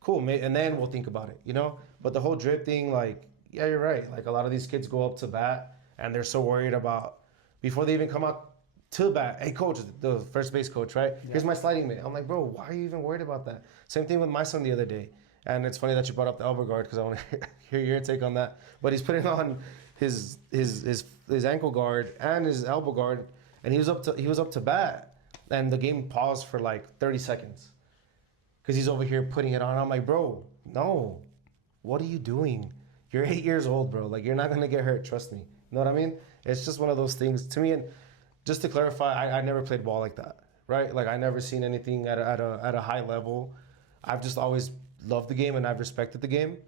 cool, and then we'll think about it, you know? But the whole drip thing, like, yeah, you're right. Like, a lot of these kids go up to bat, and they're so worried about, before they even come out to bat, hey, coach, the first base coach, right? Yeah. Here's my sliding mitt. I'm like, bro, why are you even worried about that? Same thing with my son the other day. And it's funny that you brought up the elbow guard, because I want to hear your take on that. But he's putting on his ankle guard and his elbow guard, and he was up to bat. And the game paused for like 30 seconds because he's over here putting it on. I'm like, bro, no. What are you doing? You're 8 years old, bro. Like, you're not going to get hurt. Trust me. You know what I mean? It's just one of those things. To me, and just to clarify, I never played ball like that, right? Like, I never seen anything at a high level. I've just always loved the game, and I've respected the game.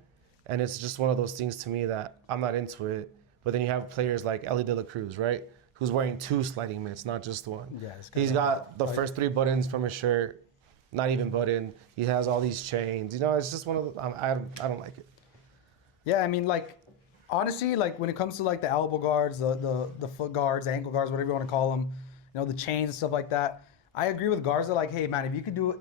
And it's just one of those things to me that I'm not into it. But then you have players like Ellie De La Cruz, right? Who's wearing 2 sliding mitts, not just one. Yeah, he's got the first 3 buttons from his shirt, not even buttoned. He has all these chains. You know, it's just one of the, I don't like it. Yeah, I mean, like, honestly, like, when it comes to, like, the elbow guards, the foot guards, ankle guards, whatever you want to call them, you know, the chains and stuff like that, I agree with guards that are like, hey, man, if you could do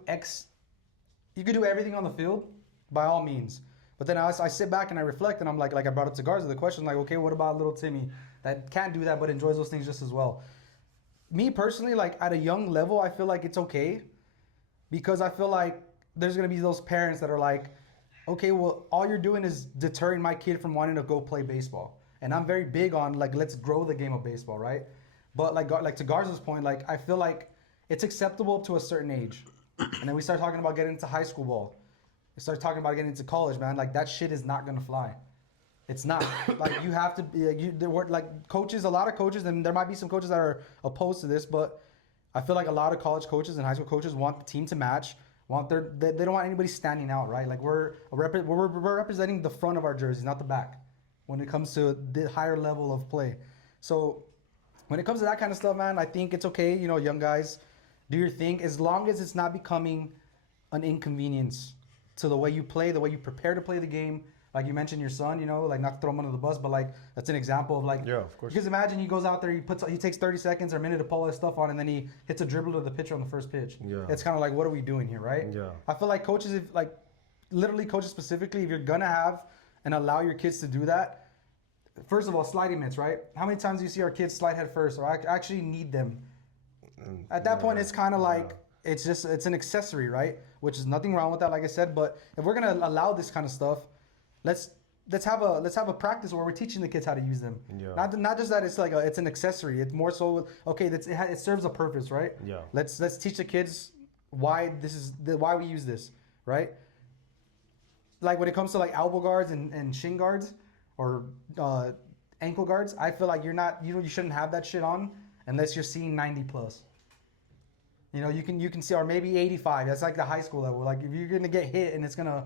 you could do everything on the field, by all means. But then I sit back and I reflect, and I'm like I brought up to guards, the question, like, okay, what about little Timmy that can't do that but enjoys those things just as well? Me personally, like, at a young level, I feel like it's okay, because I feel like there's going to be those parents that are like, okay, well, all you're doing is deterring my kid from wanting to go play baseball. And I'm very big on, like, let's grow the game of baseball, right? But like to Garza's point, like, I feel like it's acceptable up to a certain age. And then we start talking about getting into high school ball. We start talking about getting into college, man. Like, that shit is not going to fly. It's not. Like, you have to be, there were, like, coaches, a lot of coaches, and there might be some coaches that are opposed to this, but I feel like a lot of college coaches and high school coaches want the team to match, they don't want anybody standing out, right? Like, we're representing the front of our jerseys, not the back, when it comes to the higher level of play. So when it comes to that kind of stuff, man, I think it's okay, you know, young guys, do your thing, as long as it's not becoming an inconvenience to the way you play, the way you prepare to play the game. Like you mentioned your son, you know, like, not to throw him under the bus, but, like, that's an example of, like, yeah, of course. Because imagine he goes out there, he takes 30 seconds or a minute to pull his stuff on, and then he hits a dribble to the pitcher on the first pitch. Yeah. It's kind of like, what are we doing here, right? Yeah. I feel like coaches, literally coaches specifically, if you're gonna have and allow your kids to do that, first of all, sliding mitts, right? How many times do you see our kids slide head first, or actually need them? At that point, it's kind of like, it's an accessory, right? Which is nothing wrong with that, like I said. But if we're gonna allow this kind of stuff, let's have a practice where we're teaching the kids how to use them. Yeah. Not just that it's like it's an accessory. It's more so it serves a purpose, right? Yeah. Let's teach the kids why we use this, right? Like, when it comes to, like, elbow guards and shin guards or ankle guards, I feel like you shouldn't have that shit on unless you're seeing 90 plus. You know, you can see, or maybe 85. That's like the high school level. Like, if you're gonna get hit and it's gonna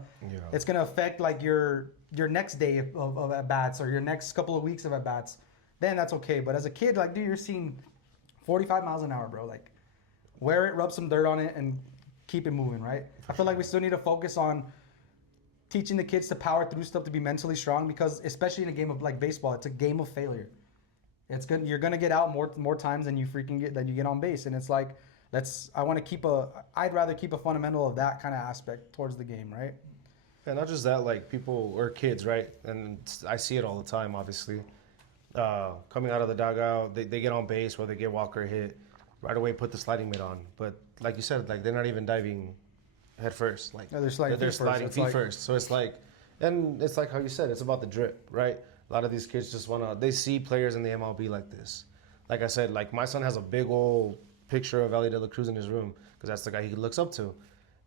affect, like, your next day of at bats or your next couple of weeks of at bats, then that's okay. But as a kid, like, dude, you're seeing 45 miles an hour, bro. Like, wear it, rub some dirt on it, and keep it moving, right? I feel like we still need to focus on teaching the kids to power through stuff, to be mentally strong, because especially in a game of like baseball, it's a game of failure. It's good. You're gonna get out more times than you get on base, and it's like I'd rather keep a fundamental of that kind of aspect towards the game, right? And not just that, like people or kids, right? And I see it all the time, obviously. Coming out of the dugout, they get on base or they get walker hit, right away put the sliding mitt on. But like you said, like they're not even diving head first. Like No, they're sliding feet first. So it's like, and it's like how you said, it's about the drip, right? A lot of these kids just they see players in the MLB like this. Like I said, like my son has a big old picture of Ellie De La Cruz in his room because that's the guy he looks up to,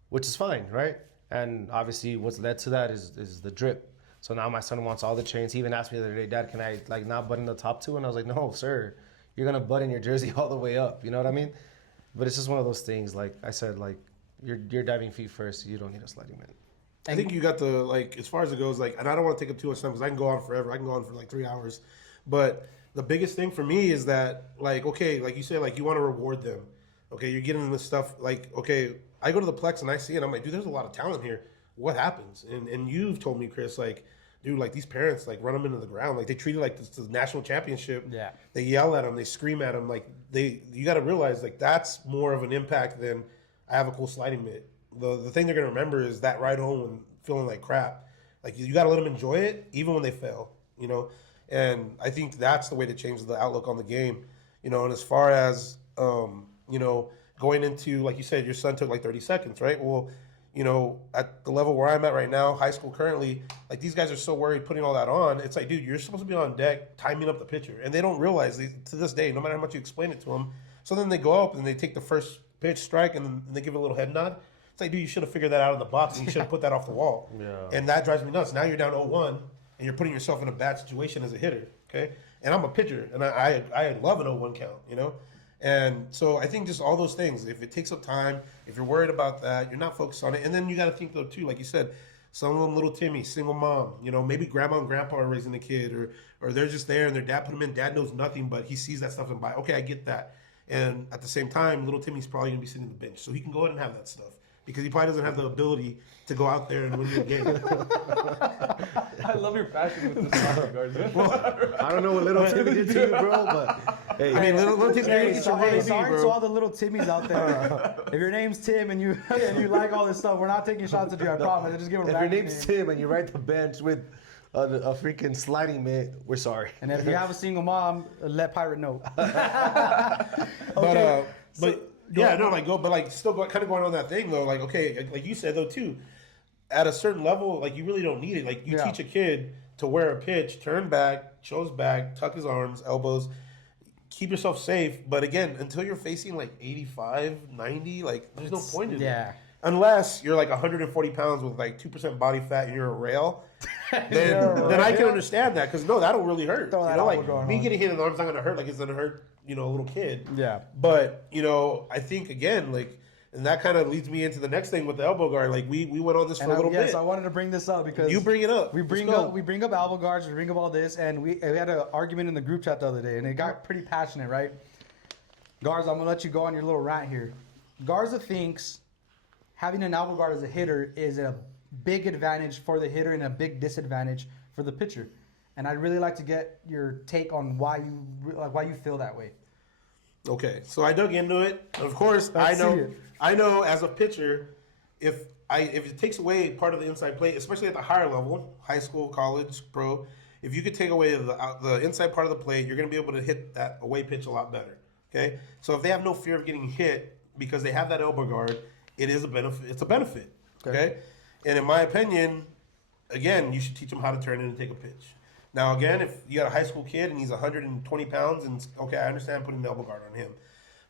which is fine, right? And obviously what's led to that is the drip. So now my son wants all the chains. He even asked me the other day, Dad, can I like not button the top two? And I was like, no, sir, you're going to button your jersey all the way up. You know what I mean? But it's just one of those things. Like I said, like you're diving feet first. You don't need a sliding mitt. I think you got the, like, as far as it goes, like, and I don't want to take up too much time because I can go on forever. I can go on for like 3 hours. But the biggest thing for me is that, like, okay, like you said, like, you want to reward them. Okay, you're getting this stuff, like, okay, I go to the Plex and I see it. I'm like, dude, there's a lot of talent here. What happens? And you've told me, Chris, like, dude, like, these parents, like, run them into the ground. Like, they treat it like this the national championship. Yeah. They yell at them. They scream at them. Like, you got to realize, like, that's more of an impact than I have a cool sliding mitt. The thing they're going to remember is that ride home and feeling like crap. Like, you got to let them enjoy it, even when they fail, you know? And I think that's the way to change the outlook on the game, you know? And as far as, you know, going into, like you said, your son took like 30 seconds, right? Well, you know, at the level where I'm at right now, high school currently, like these guys are so worried putting all that on. It's like, dude, you're supposed to be on deck timing up the pitcher. And they don't realize, to this day, no matter how much you explain it to them. So then they go up and they take the first pitch strike and then they give it a little head nod. It's like, dude, you should have figured that out in the box and you should have put that off the wall. Yeah. And that drives me nuts. Now you're down 0-1 and you're putting yourself in a bad situation as a hitter, okay? And I'm a pitcher and I love an 0-1 count, you know? And so I think just all those things, if it takes up time, if you're worried about that, you're not focused on it. And then you got to think, though, too, like you said, some of them little Timmy, single mom, you know, maybe grandma and grandpa are raising the kid or they're just there and their dad put them in. Dad knows nothing, but he sees that stuff and buy. Okay, I get that. And at the same time, little Timmy's probably going to be sitting on the bench. So he can go ahead and have that stuff because he probably doesn't have the ability to go out there and win your game. I love your passion with this soccer guards. I don't know what little Timmy did to you, bro, but hey, I mean, little Timmy's going to get your money, sorry bro. to all the little Timmys out there. If your name's Tim and you like all this stuff, we're not taking shots at you, I promise. I just give it a if your random name's name. Tim and you ride the bench with a freaking sliding mitt, we're sorry. And if you have a single mom, let Pirate know. Still kind of going on that thing though. Like, okay, like you said though too, at a certain level, like you really don't need it. Like you teach a kid to wear a pitch, turn back, shows back, tuck his arms, elbows, keep yourself safe. But again, until you're facing like 85, 90, like there's no point in it. Unless you're like 140 pounds with like 2% body fat and you're a rail, then I can understand that because that'll really hurt. Throw that like me getting hit in the arm's not gonna hurt like it's gonna hurt, you know, a little kid. Yeah. But you know, I think again, like, and that kind of leads me into the next thing with the elbow guard. Like we went on this for a little bit. Yes, I wanted to bring this up because you bring it up. We bring up elbow guards. We bring up all this, and we had an argument in the group chat the other day, and it got pretty passionate, right? Garza, I'm gonna let you go on your little rant here. Garza thinks having an elbow guard as a hitter is a big advantage for the hitter and a big disadvantage for the pitcher. And I'd really like to get your take on why you feel that way. Okay, so I dug into it. Of course, I know as a pitcher, if it takes away part of the inside plate, especially at the higher level, high school, college, pro, if you could take away the inside part of the plate, you're going to be able to hit that away pitch a lot better. Okay, so if they have no fear of getting hit because they have that elbow guard, it is a benefit. It's a benefit. Okay? And in my opinion, again, you should teach them how to turn in and take a pitch. Now, again, if you got a high school kid and he's 120 pounds, and okay, I understand putting the elbow guard on him.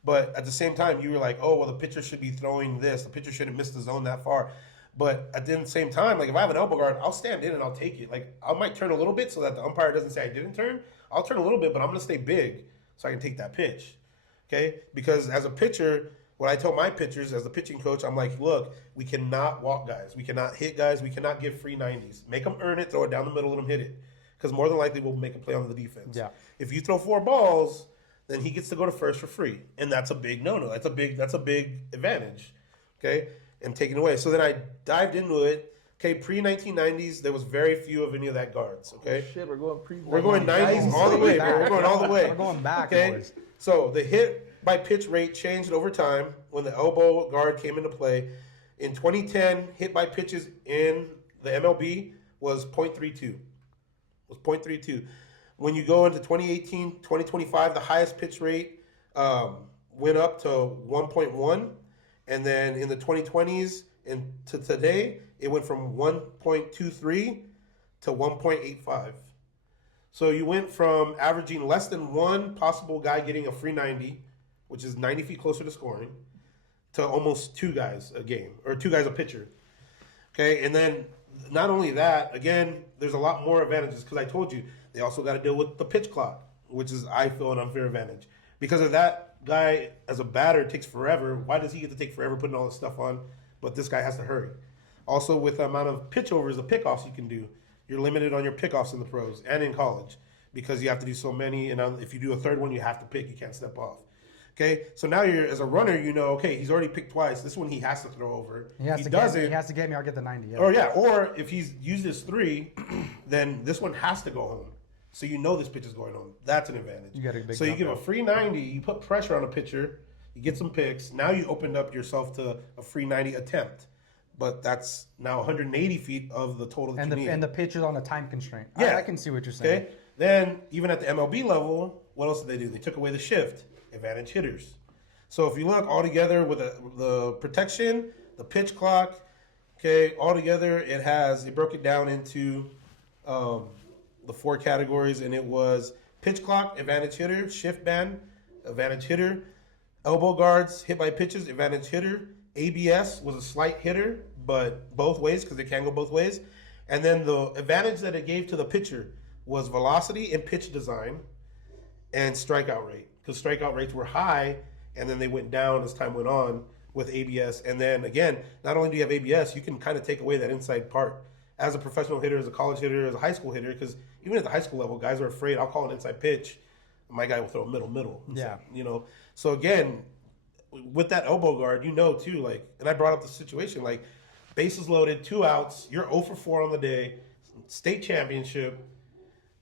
But at the same time, you were like, oh, well, the pitcher should be throwing this. The pitcher shouldn't miss the zone that far. But at the same time, like if I have an elbow guard, I'll stand in and I'll take it. Like I might turn a little bit so that the umpire doesn't say I didn't turn. I'll turn a little bit, but I'm going to stay big so I can take that pitch. Okay? Because as a pitcher, what I tell my pitchers as a pitching coach, I'm like, look, we cannot walk guys. We cannot hit guys. We cannot give free 90s. Make them earn it, throw it down the middle, let them hit it. Because more than likely we'll make a play on the defense. Yeah. If you throw 4 balls, then he gets to go to first for free. And that's a big no-no. That's a big advantage. Okay? And taken away. So then I dived into it. Okay, pre-1990s, there was very few of any of that guards, okay? Shit, we're going pre. We're going 90s all the way, bro. We're going all the way. We're going back, Okay, boys. so the hit by pitch rate changed over time when the elbow guard came into play. In 2010, hit by pitches in the MLB was 0.32. When you go into 2018, 2025, the highest pitch rate went up to 1.1, and then in the 2020s and to today, it went from 1.23 to 1.85. So you went from averaging less than one possible guy getting a free 90, which is 90 feet closer to scoring, to almost two guys a game, or two guys a pitcher. Okay, and then not only that, again, there's a lot more advantages because I told you they also got to deal with the pitch clock, which is, I feel, an unfair advantage. Because of that guy as a batter takes forever, why does he get to take forever putting all this stuff on, but this guy has to hurry? Also, with the amount of pitch overs, the pickoffs you can do, you're limited on your pickoffs in the pros and in college because you have to do so many, and if you do a third one, you have to pick, you can't step off. Okay, so now you're, as a runner, you know, okay, he's already picked twice. This one he has to throw over. He has to get me. I'll get the 90. Yeah. Or if he's used his 3, then this one has to go home. So you know this pitch is going home. That's an advantage. You got a big so you jump give a out. free 90. You put pressure on a pitcher. You get some picks. Now you opened up yourself to a free 90 attempt. But that's now 180 feet of the total that And you need. the pitcher's on a time constraint. Yeah. I can see what you're saying. Okay. Then even at the MLB level, what else did they do? They took away the shift. Advantage hitters. So if you look all together with the protection, the pitch clock, okay, all together it broke it down into the 4 categories, and it was pitch clock, advantage hitter, shift band, advantage hitter, elbow guards, hit by pitches, advantage hitter, ABS was a slight hitter, but both ways because it can go both ways. And then the advantage that it gave to the pitcher was velocity and pitch design and strikeout rate, because strikeout rates were high, and then they went down as time went on with ABS. And then again, not only do you have ABS, you can kind of take away that inside part. As a professional hitter, as a college hitter, as a high school hitter, because even at the high school level, guys are afraid. I'll call an inside pitch. My guy will throw a middle. Yeah. You know. So again, with that elbow guard, you know too, like, and I brought up the situation, like, bases loaded, 2 outs, you're 0 for 4 on the day, state championship,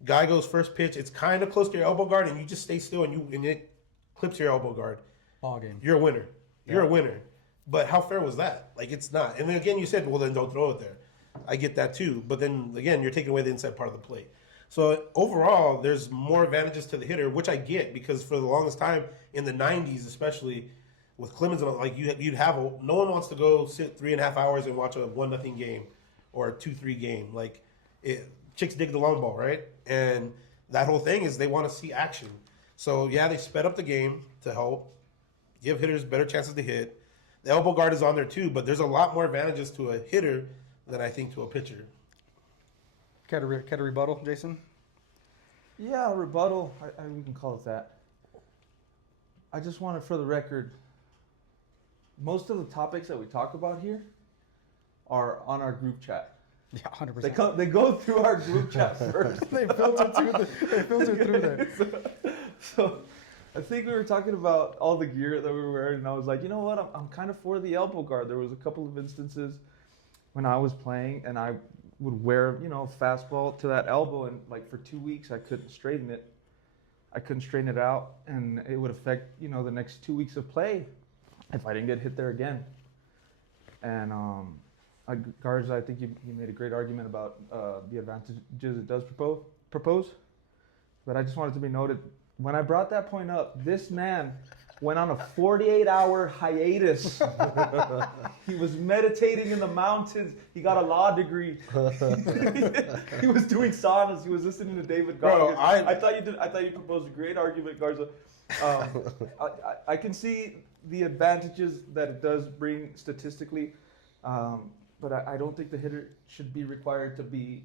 guy goes first pitch, it's kind of close to your elbow guard, and you just stay still and it clips your elbow guard. Ball game. You're a winner. You're a winner. But how fair was that? Like, it's not. And then again, you said, well, then don't throw it there. I get that too. But then again, you're taking away the inside part of the plate. So overall, there's more advantages to the hitter, which I get because for the longest time in the 90s, especially with Clemens, like you'd have no one wants to go sit 3.5 hours and watch a 1-0 game or a 2-3 game. Like, chicks dig the long ball, right? And that whole thing is they want to see action. So yeah, they sped up the game to help give hitters better chances to hit. The elbow guard is on there too, but there's a lot more advantages to a hitter than I think to a pitcher. Got a rebuttal, Jason? Yeah, rebuttal. We can call it that. I just wanted, for the record, most of the topics that we talk about here are on our group chat. Yeah, 100%. They go through our group chat first. They filter through there. So I think we were talking about all the gear that we were wearing, and I was like, you know what? I'm kind of for the elbow guard. There was a couple of instances when I was playing, and I would wear, fastball to that elbow, and like for 2 weeks I couldn't straighten it. I couldn't straighten it out, and it would affect, the next 2 weeks of play if I didn't get hit there again. And Garza, I think you made a great argument about the advantages it does propose. But I just wanted to be noted, when I brought that point up, this man went on a 48-hour hiatus. He was meditating in the mountains. He got a law degree. He was doing saunas. He was listening to David Goggins. Bro, I thought you proposed a great argument, Garza. I can see the advantages that it does bring statistically, but I don't think the hitter should be required to be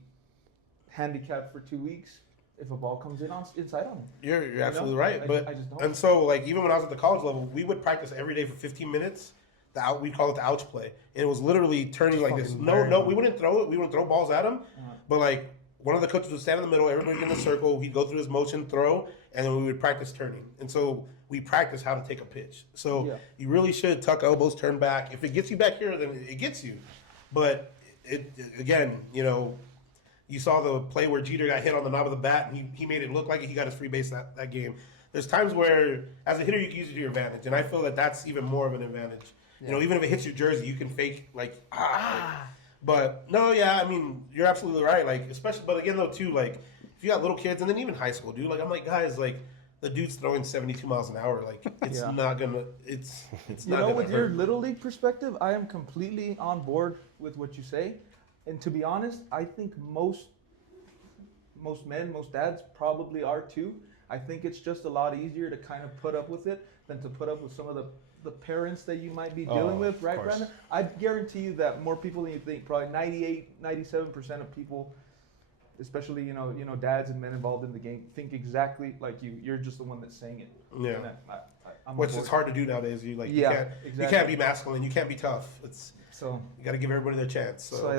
handicapped for 2 weeks if a ball comes inside on him. You're absolutely right. But I just don't. And so, like, even when I was at the college level, we would practice every day for 15 minutes. We call it the ouch play, and it was literally turning like this. No, we wouldn't throw it. We wouldn't throw balls at him, but like one of the coaches would stand in the middle, everybody in a circle. He'd go through his motion, throw, and then we would practice turning. And so we practice how to take a pitch. So you really should tuck elbows, turn back. If it gets you back here, then it gets you. But again, you saw the play where Jeter got hit on the knob of the bat, and he made it look like he got his free base that game. There's times where, as a hitter, you can use it to your advantage, and I feel that that's even more of an advantage. Even if it hits your jersey, you can fake But no, yeah, I mean, you're absolutely right. Like, especially, but again, though, too, like, if you got little kids, and then even high school, dude. Like, I'm like, guys, like, the dude's throwing 72 miles an hour. Like, it's not gonna. It's not gonna. With your little league perspective, I am completely on board with what you say. And to be honest, I think most men, most dads probably are too. I think it's just a lot easier to kind of put up with it than to put up with some of the parents that you might be dealing with, right, Brandon? I guarantee you that more people than you think, probably 98, 97% of people, especially, dads and men involved in the game, think exactly like you. You're just the one that's saying it. Yeah. I'm Which is hard to do nowadays. You can't be masculine. You can't be tough. You got to give everybody their chance. So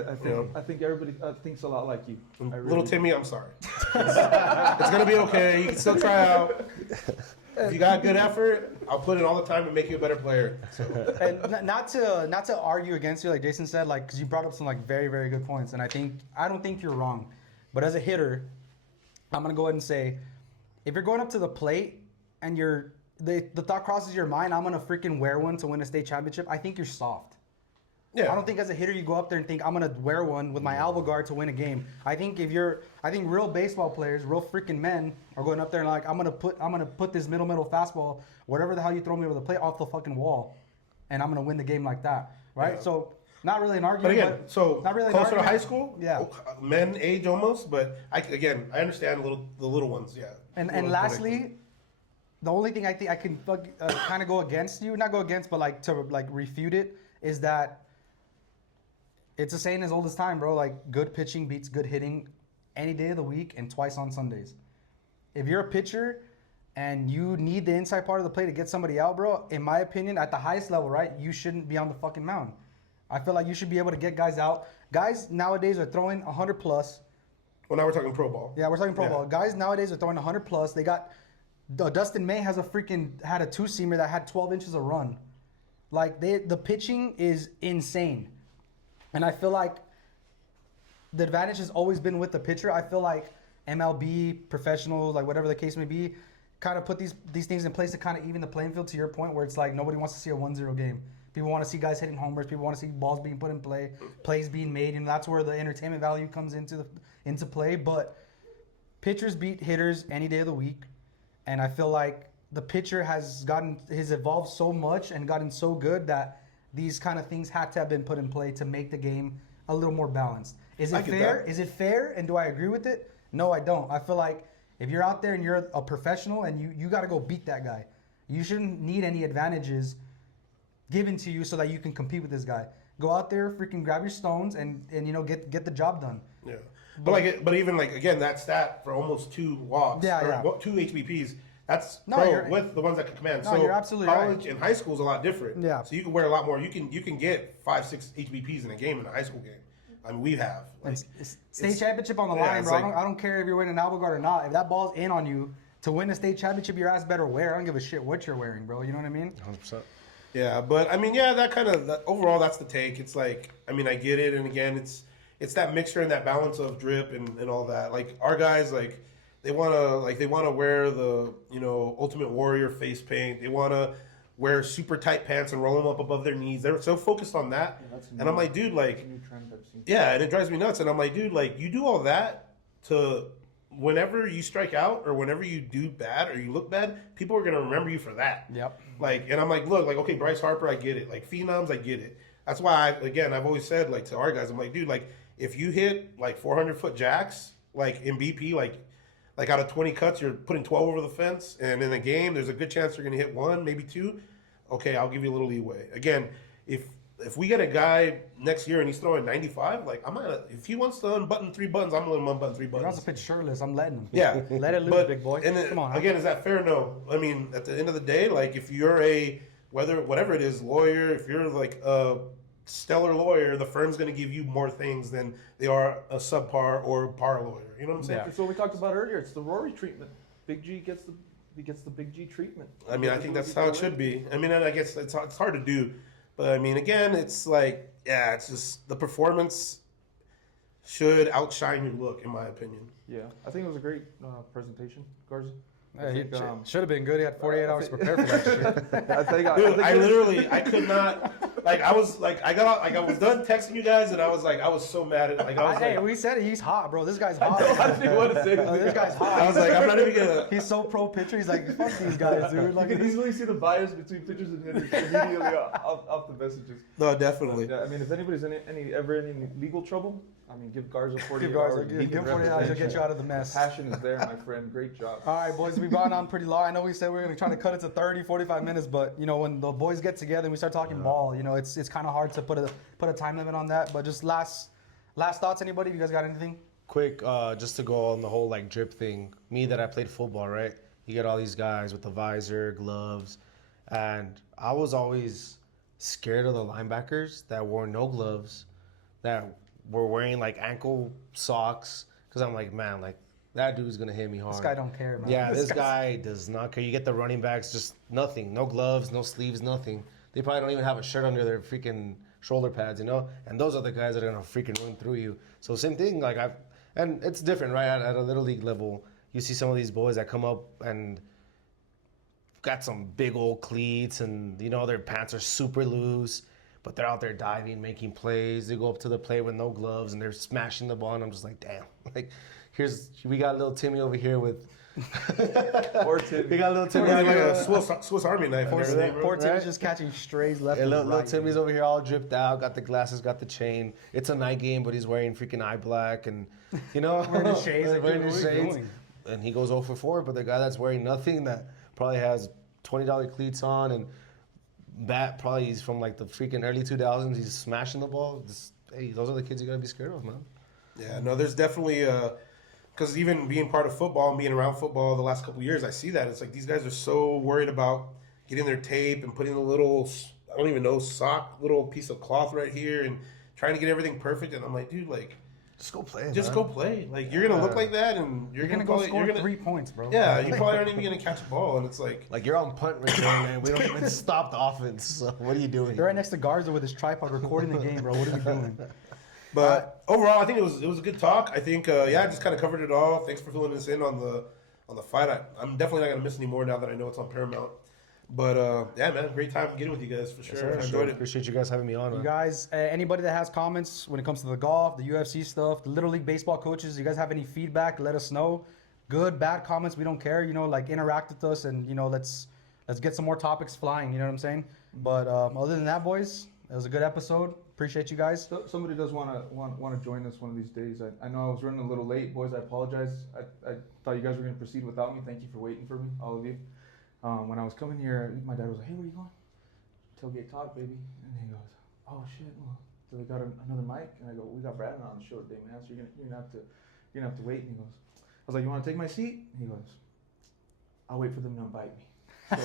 I think everybody thinks a lot like you. Little Timmy, I'm sorry. It's gonna be okay. You can still try out. If you got good effort, I'll put in all the time to make you a better player. So. And not to argue against you, like Jason said, like, because you brought up some like very, very good points, and I don't think you're wrong. But as a hitter, I'm gonna go ahead and say, if you're going up to the plate and the thought crosses your mind, I'm gonna freaking wear one to win a state championship, I think you're soft. Yeah. I don't think as a hitter you go up there and think I'm gonna wear one with my elbow guard to win a game. I think real baseball players, real freaking men are going up there and like I'm gonna put this middle fastball, whatever the hell you throw me over the plate, off the fucking wall, and I'm gonna win the game like that, right? Yeah. So not really an argument. But again, not really closer to high school, yeah, men age almost, but I understand the little ones, yeah. And lastly, the only thing I think I can kind of go against you, not go against, but like to like refute it, is that it's a saying as old as time, bro. Like, good pitching beats good hitting any day of the week and twice on Sundays. If you're a pitcher and you need the inside part of the play to get somebody out, bro, in my opinion, at the highest level, right, you shouldn't be on the fucking mound. I feel like you should be able to get guys out. Guys nowadays are throwing 100 plus. Well, now we're talking pro ball. Yeah, we're talking pro ball. Guys nowadays are throwing 100 plus. They got Dustin May had a two-seamer that had 12 inches of run. Like, the pitching is insane. And I feel like the advantage has always been with the pitcher. I feel like MLB, professional, like whatever the case may be, kind of put these things in place to kind of even the playing field, to your point, where it's like nobody wants to see a 1-0 game. People want to see guys hitting homers. People want to see balls being put in play, plays being made, and that's where the entertainment value comes into play. But pitchers beat hitters any day of the week, and I feel like the pitcher has evolved so much and gotten so good that these kind of things had to have been put in play to make the game a little more balanced. Is it fair? Is it fair? And do I agree with it? No, I don't. I feel like if you're out there and you're a professional and you got to go beat that guy, you shouldn't need any advantages given to you so that you can compete with this guy. Go out there, freaking grab your stones, and get the job done. Yeah. But even again, that stat for almost 2 walks, 2 HBPs. That's with the ones that can command. No, so you're absolutely college right. and high school is a lot different. Yeah. So you can wear a lot more. You can get 5-6 HBPs in a game, in a high school game. I mean, we have. State championship on the line, bro. I don't care if you're winning an elbow guard or not. If that ball's in on you, to win a state championship, your ass better wear. I don't give a shit what you're wearing, bro. You know what I mean? 100%. Yeah, but I mean, overall, that's the take. It's like, I mean, I get it. And again, it's that mixture and that balance of drip and all that. Like, our guys, they want to wear the, Ultimate Warrior face paint. They want to wear super tight pants and roll them up above their knees. They're so focused on that. And I'm like, dude, and it drives me nuts. And I'm like, dude, you do all that to whenever you strike out or whenever you do bad or you look bad, people are going to remember you for that. Yep. And I'm like, look, okay, Bryce Harper, I get it. Phenoms, I get it. That's why, I've always said, to our guys, I'm like, dude, if you hit 400-foot jacks, in BP, out of 20 cuts, you're putting 12 over the fence, and in a game, there's a good chance you're going to hit 1, maybe 2. Okay, I'll give you a little leeway. Again, if we get a guy next year and he's throwing 95, if he wants to unbutton 3 buttons, I'm going to unbutton 3 buttons. He wants to pitch shirtless. I'm letting him. Yeah. Let it loose, big boy. And come on. Again, is that fair? No. I mean, at the end of the day, if you're whatever it is, lawyer, if you're a stellar lawyer, the firm's going to give you more things than they are a subpar or par lawyer. You know what I'm saying? Yeah. That's what we talked about earlier. It's the Rory treatment. Big G gets the Big G treatment. I mean, I think that's how it should be. I mean, and I guess it's hard to do, but I mean, again, it's it's just the performance should outshine your look, in my opinion. Yeah, I think it was a great presentation, Garza. Yeah, I think, should have been good. He had 48 hours to prepare for that shit. Dude, I could not. Like I was done texting you guys, and I was so mad at Hey, we said it. He's hot, bro. This guy's hot. I didn't want to say This guy's hot. I was like, I'm not even gonna. He's so pro pitcher. He's like, fuck these guys, dude. You Like, can easily see the bias between pitchers and hitters immediately off the messages. No, definitely. Yeah, I mean, if anybody's in ever in any legal trouble, I mean, give Garza 48 give Garza, hours. give him 48 hours to get you out of the mess. Passion is there, my friend. Great job. All right, boys, we've gone on pretty long. I know we said we were going to try to cut it to 30, 45 minutes, but, you know, when the boys get together and we start talking ball, you know, it's kind of hard to put a time limit on that. But just last thoughts, anybody? You guys got anything? Quick, just to go on the whole like drip thing. Me that I played football, right? You get all these guys with the visor, gloves, and I was always scared of the linebackers that wore no gloves, that were wearing like ankle socks, because I'm like, man, like that dude's gonna hit me hard. This guy don't care, man. Yeah, this guy does not care. You get the running backs, just nothing, no gloves, no sleeves, nothing. They probably don't even have a shirt under their freaking shoulder pads, you know. And those are the guys that are gonna freaking run through you. So same thing, like and it's different, right? At a little league level, you see some of these boys that come up and got some big old cleats, and you know their pants are super loose, but they're out there diving, making plays. They go up to the plate with no gloves and they're smashing the ball, and I'm just like, damn. Like, we got little Timmy over here with. Or Timmy. We got little Timmy. Like a Swiss Army knife. and everything, bro. Poor Timmy's just catching strays left and Little right. Timmy's over here all dripped out, got the glasses, got the chain. It's a night game, but he's wearing freaking eye black, and you know, Wearing his shades. Like, wearing dude, his what are you shades. doing? And he goes 0 for 4. But the guy that's wearing nothing, that probably has $20 cleats on, and bat probably he's from like the freaking early 2000s. He's smashing the ball. Hey, those are the kids you gotta be scared of, man. Yeah, no, there's definitely because even being part of football and being around football the last couple of years, I see that. It's like these guys are so worried about getting their tape and putting a little, I don't even know, little piece of cloth right here and trying to get everything perfect. And I'm like, dude, like, Just go play. just go play. Like, you're going to look like that, and you're You're going gonna to go score 3 points, bro. Yeah, you probably aren't even going to catch a ball. And it's like, You're on punt return, man. We don't even stop the offense. So what are you doing? You're right next to Garza with his tripod recording the game, bro. What are we doing? but overall, I think it was a good talk. I think, I just kind of covered it all. Thanks for filling us in on the fight. I'm definitely not going to miss any more now that I know it's on Paramount. But yeah, man, great time getting with you guys for sure. I enjoyed it. Appreciate you guys having me on. You Man. guys, anybody that has comments when it comes to the golf, the UFC stuff, the Little League baseball coaches, you guys have any feedback, let us know. Good, bad comments, we don't care. You know, like interact with us, and you know, let's get some more topics flying. You know what I'm saying? But other than that, boys, it was a good episode. Appreciate you guys. So, somebody does want to join us one of these days. I know I was running a little late, boys. I apologize. I thought you guys were going to proceed without me. Thank you for waiting for me, all of you. When I was coming here, my dad was like, "Hey, where you going?" Tailgate Talk, baby. And he goes, "Oh shit, well, so they got another mic?" And I go, "We got Brandon on the show today, man. So you're gonna have to wait." And he goes, "I was like, you want to take my seat?" And he goes, "I'll wait for them to invite me." So,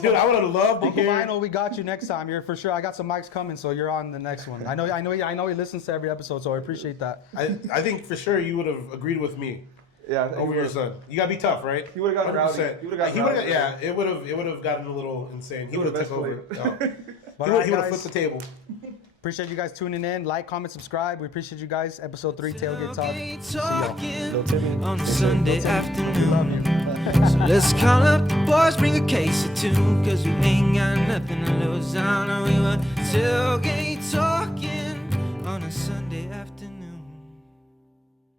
Dude, I would have loved to Uncle hear. Lionel, we got you next time. You're for sure. I got some mics coming, so you're on the next one. I know he listens to every episode, so I appreciate that. I think for sure you would have agreed with me yeah, over your son. You gotta be tough, right? He would have gotten rowdy. 100%. He would have gotten rowdy. Yeah, it would have gotten a little insane. He would have took over. But He all would right, have guys, flipped the table. appreciate you guys tuning in. Like, comment, subscribe. We appreciate you guys. Episode 3, Tailgate Talk. Tailgate Little talking Timmy. on a Sunday afternoon. So let's call up the boys, bring a case or two, cause we ain't got nothing to lose. I know we were tailgate talking on a Sunday.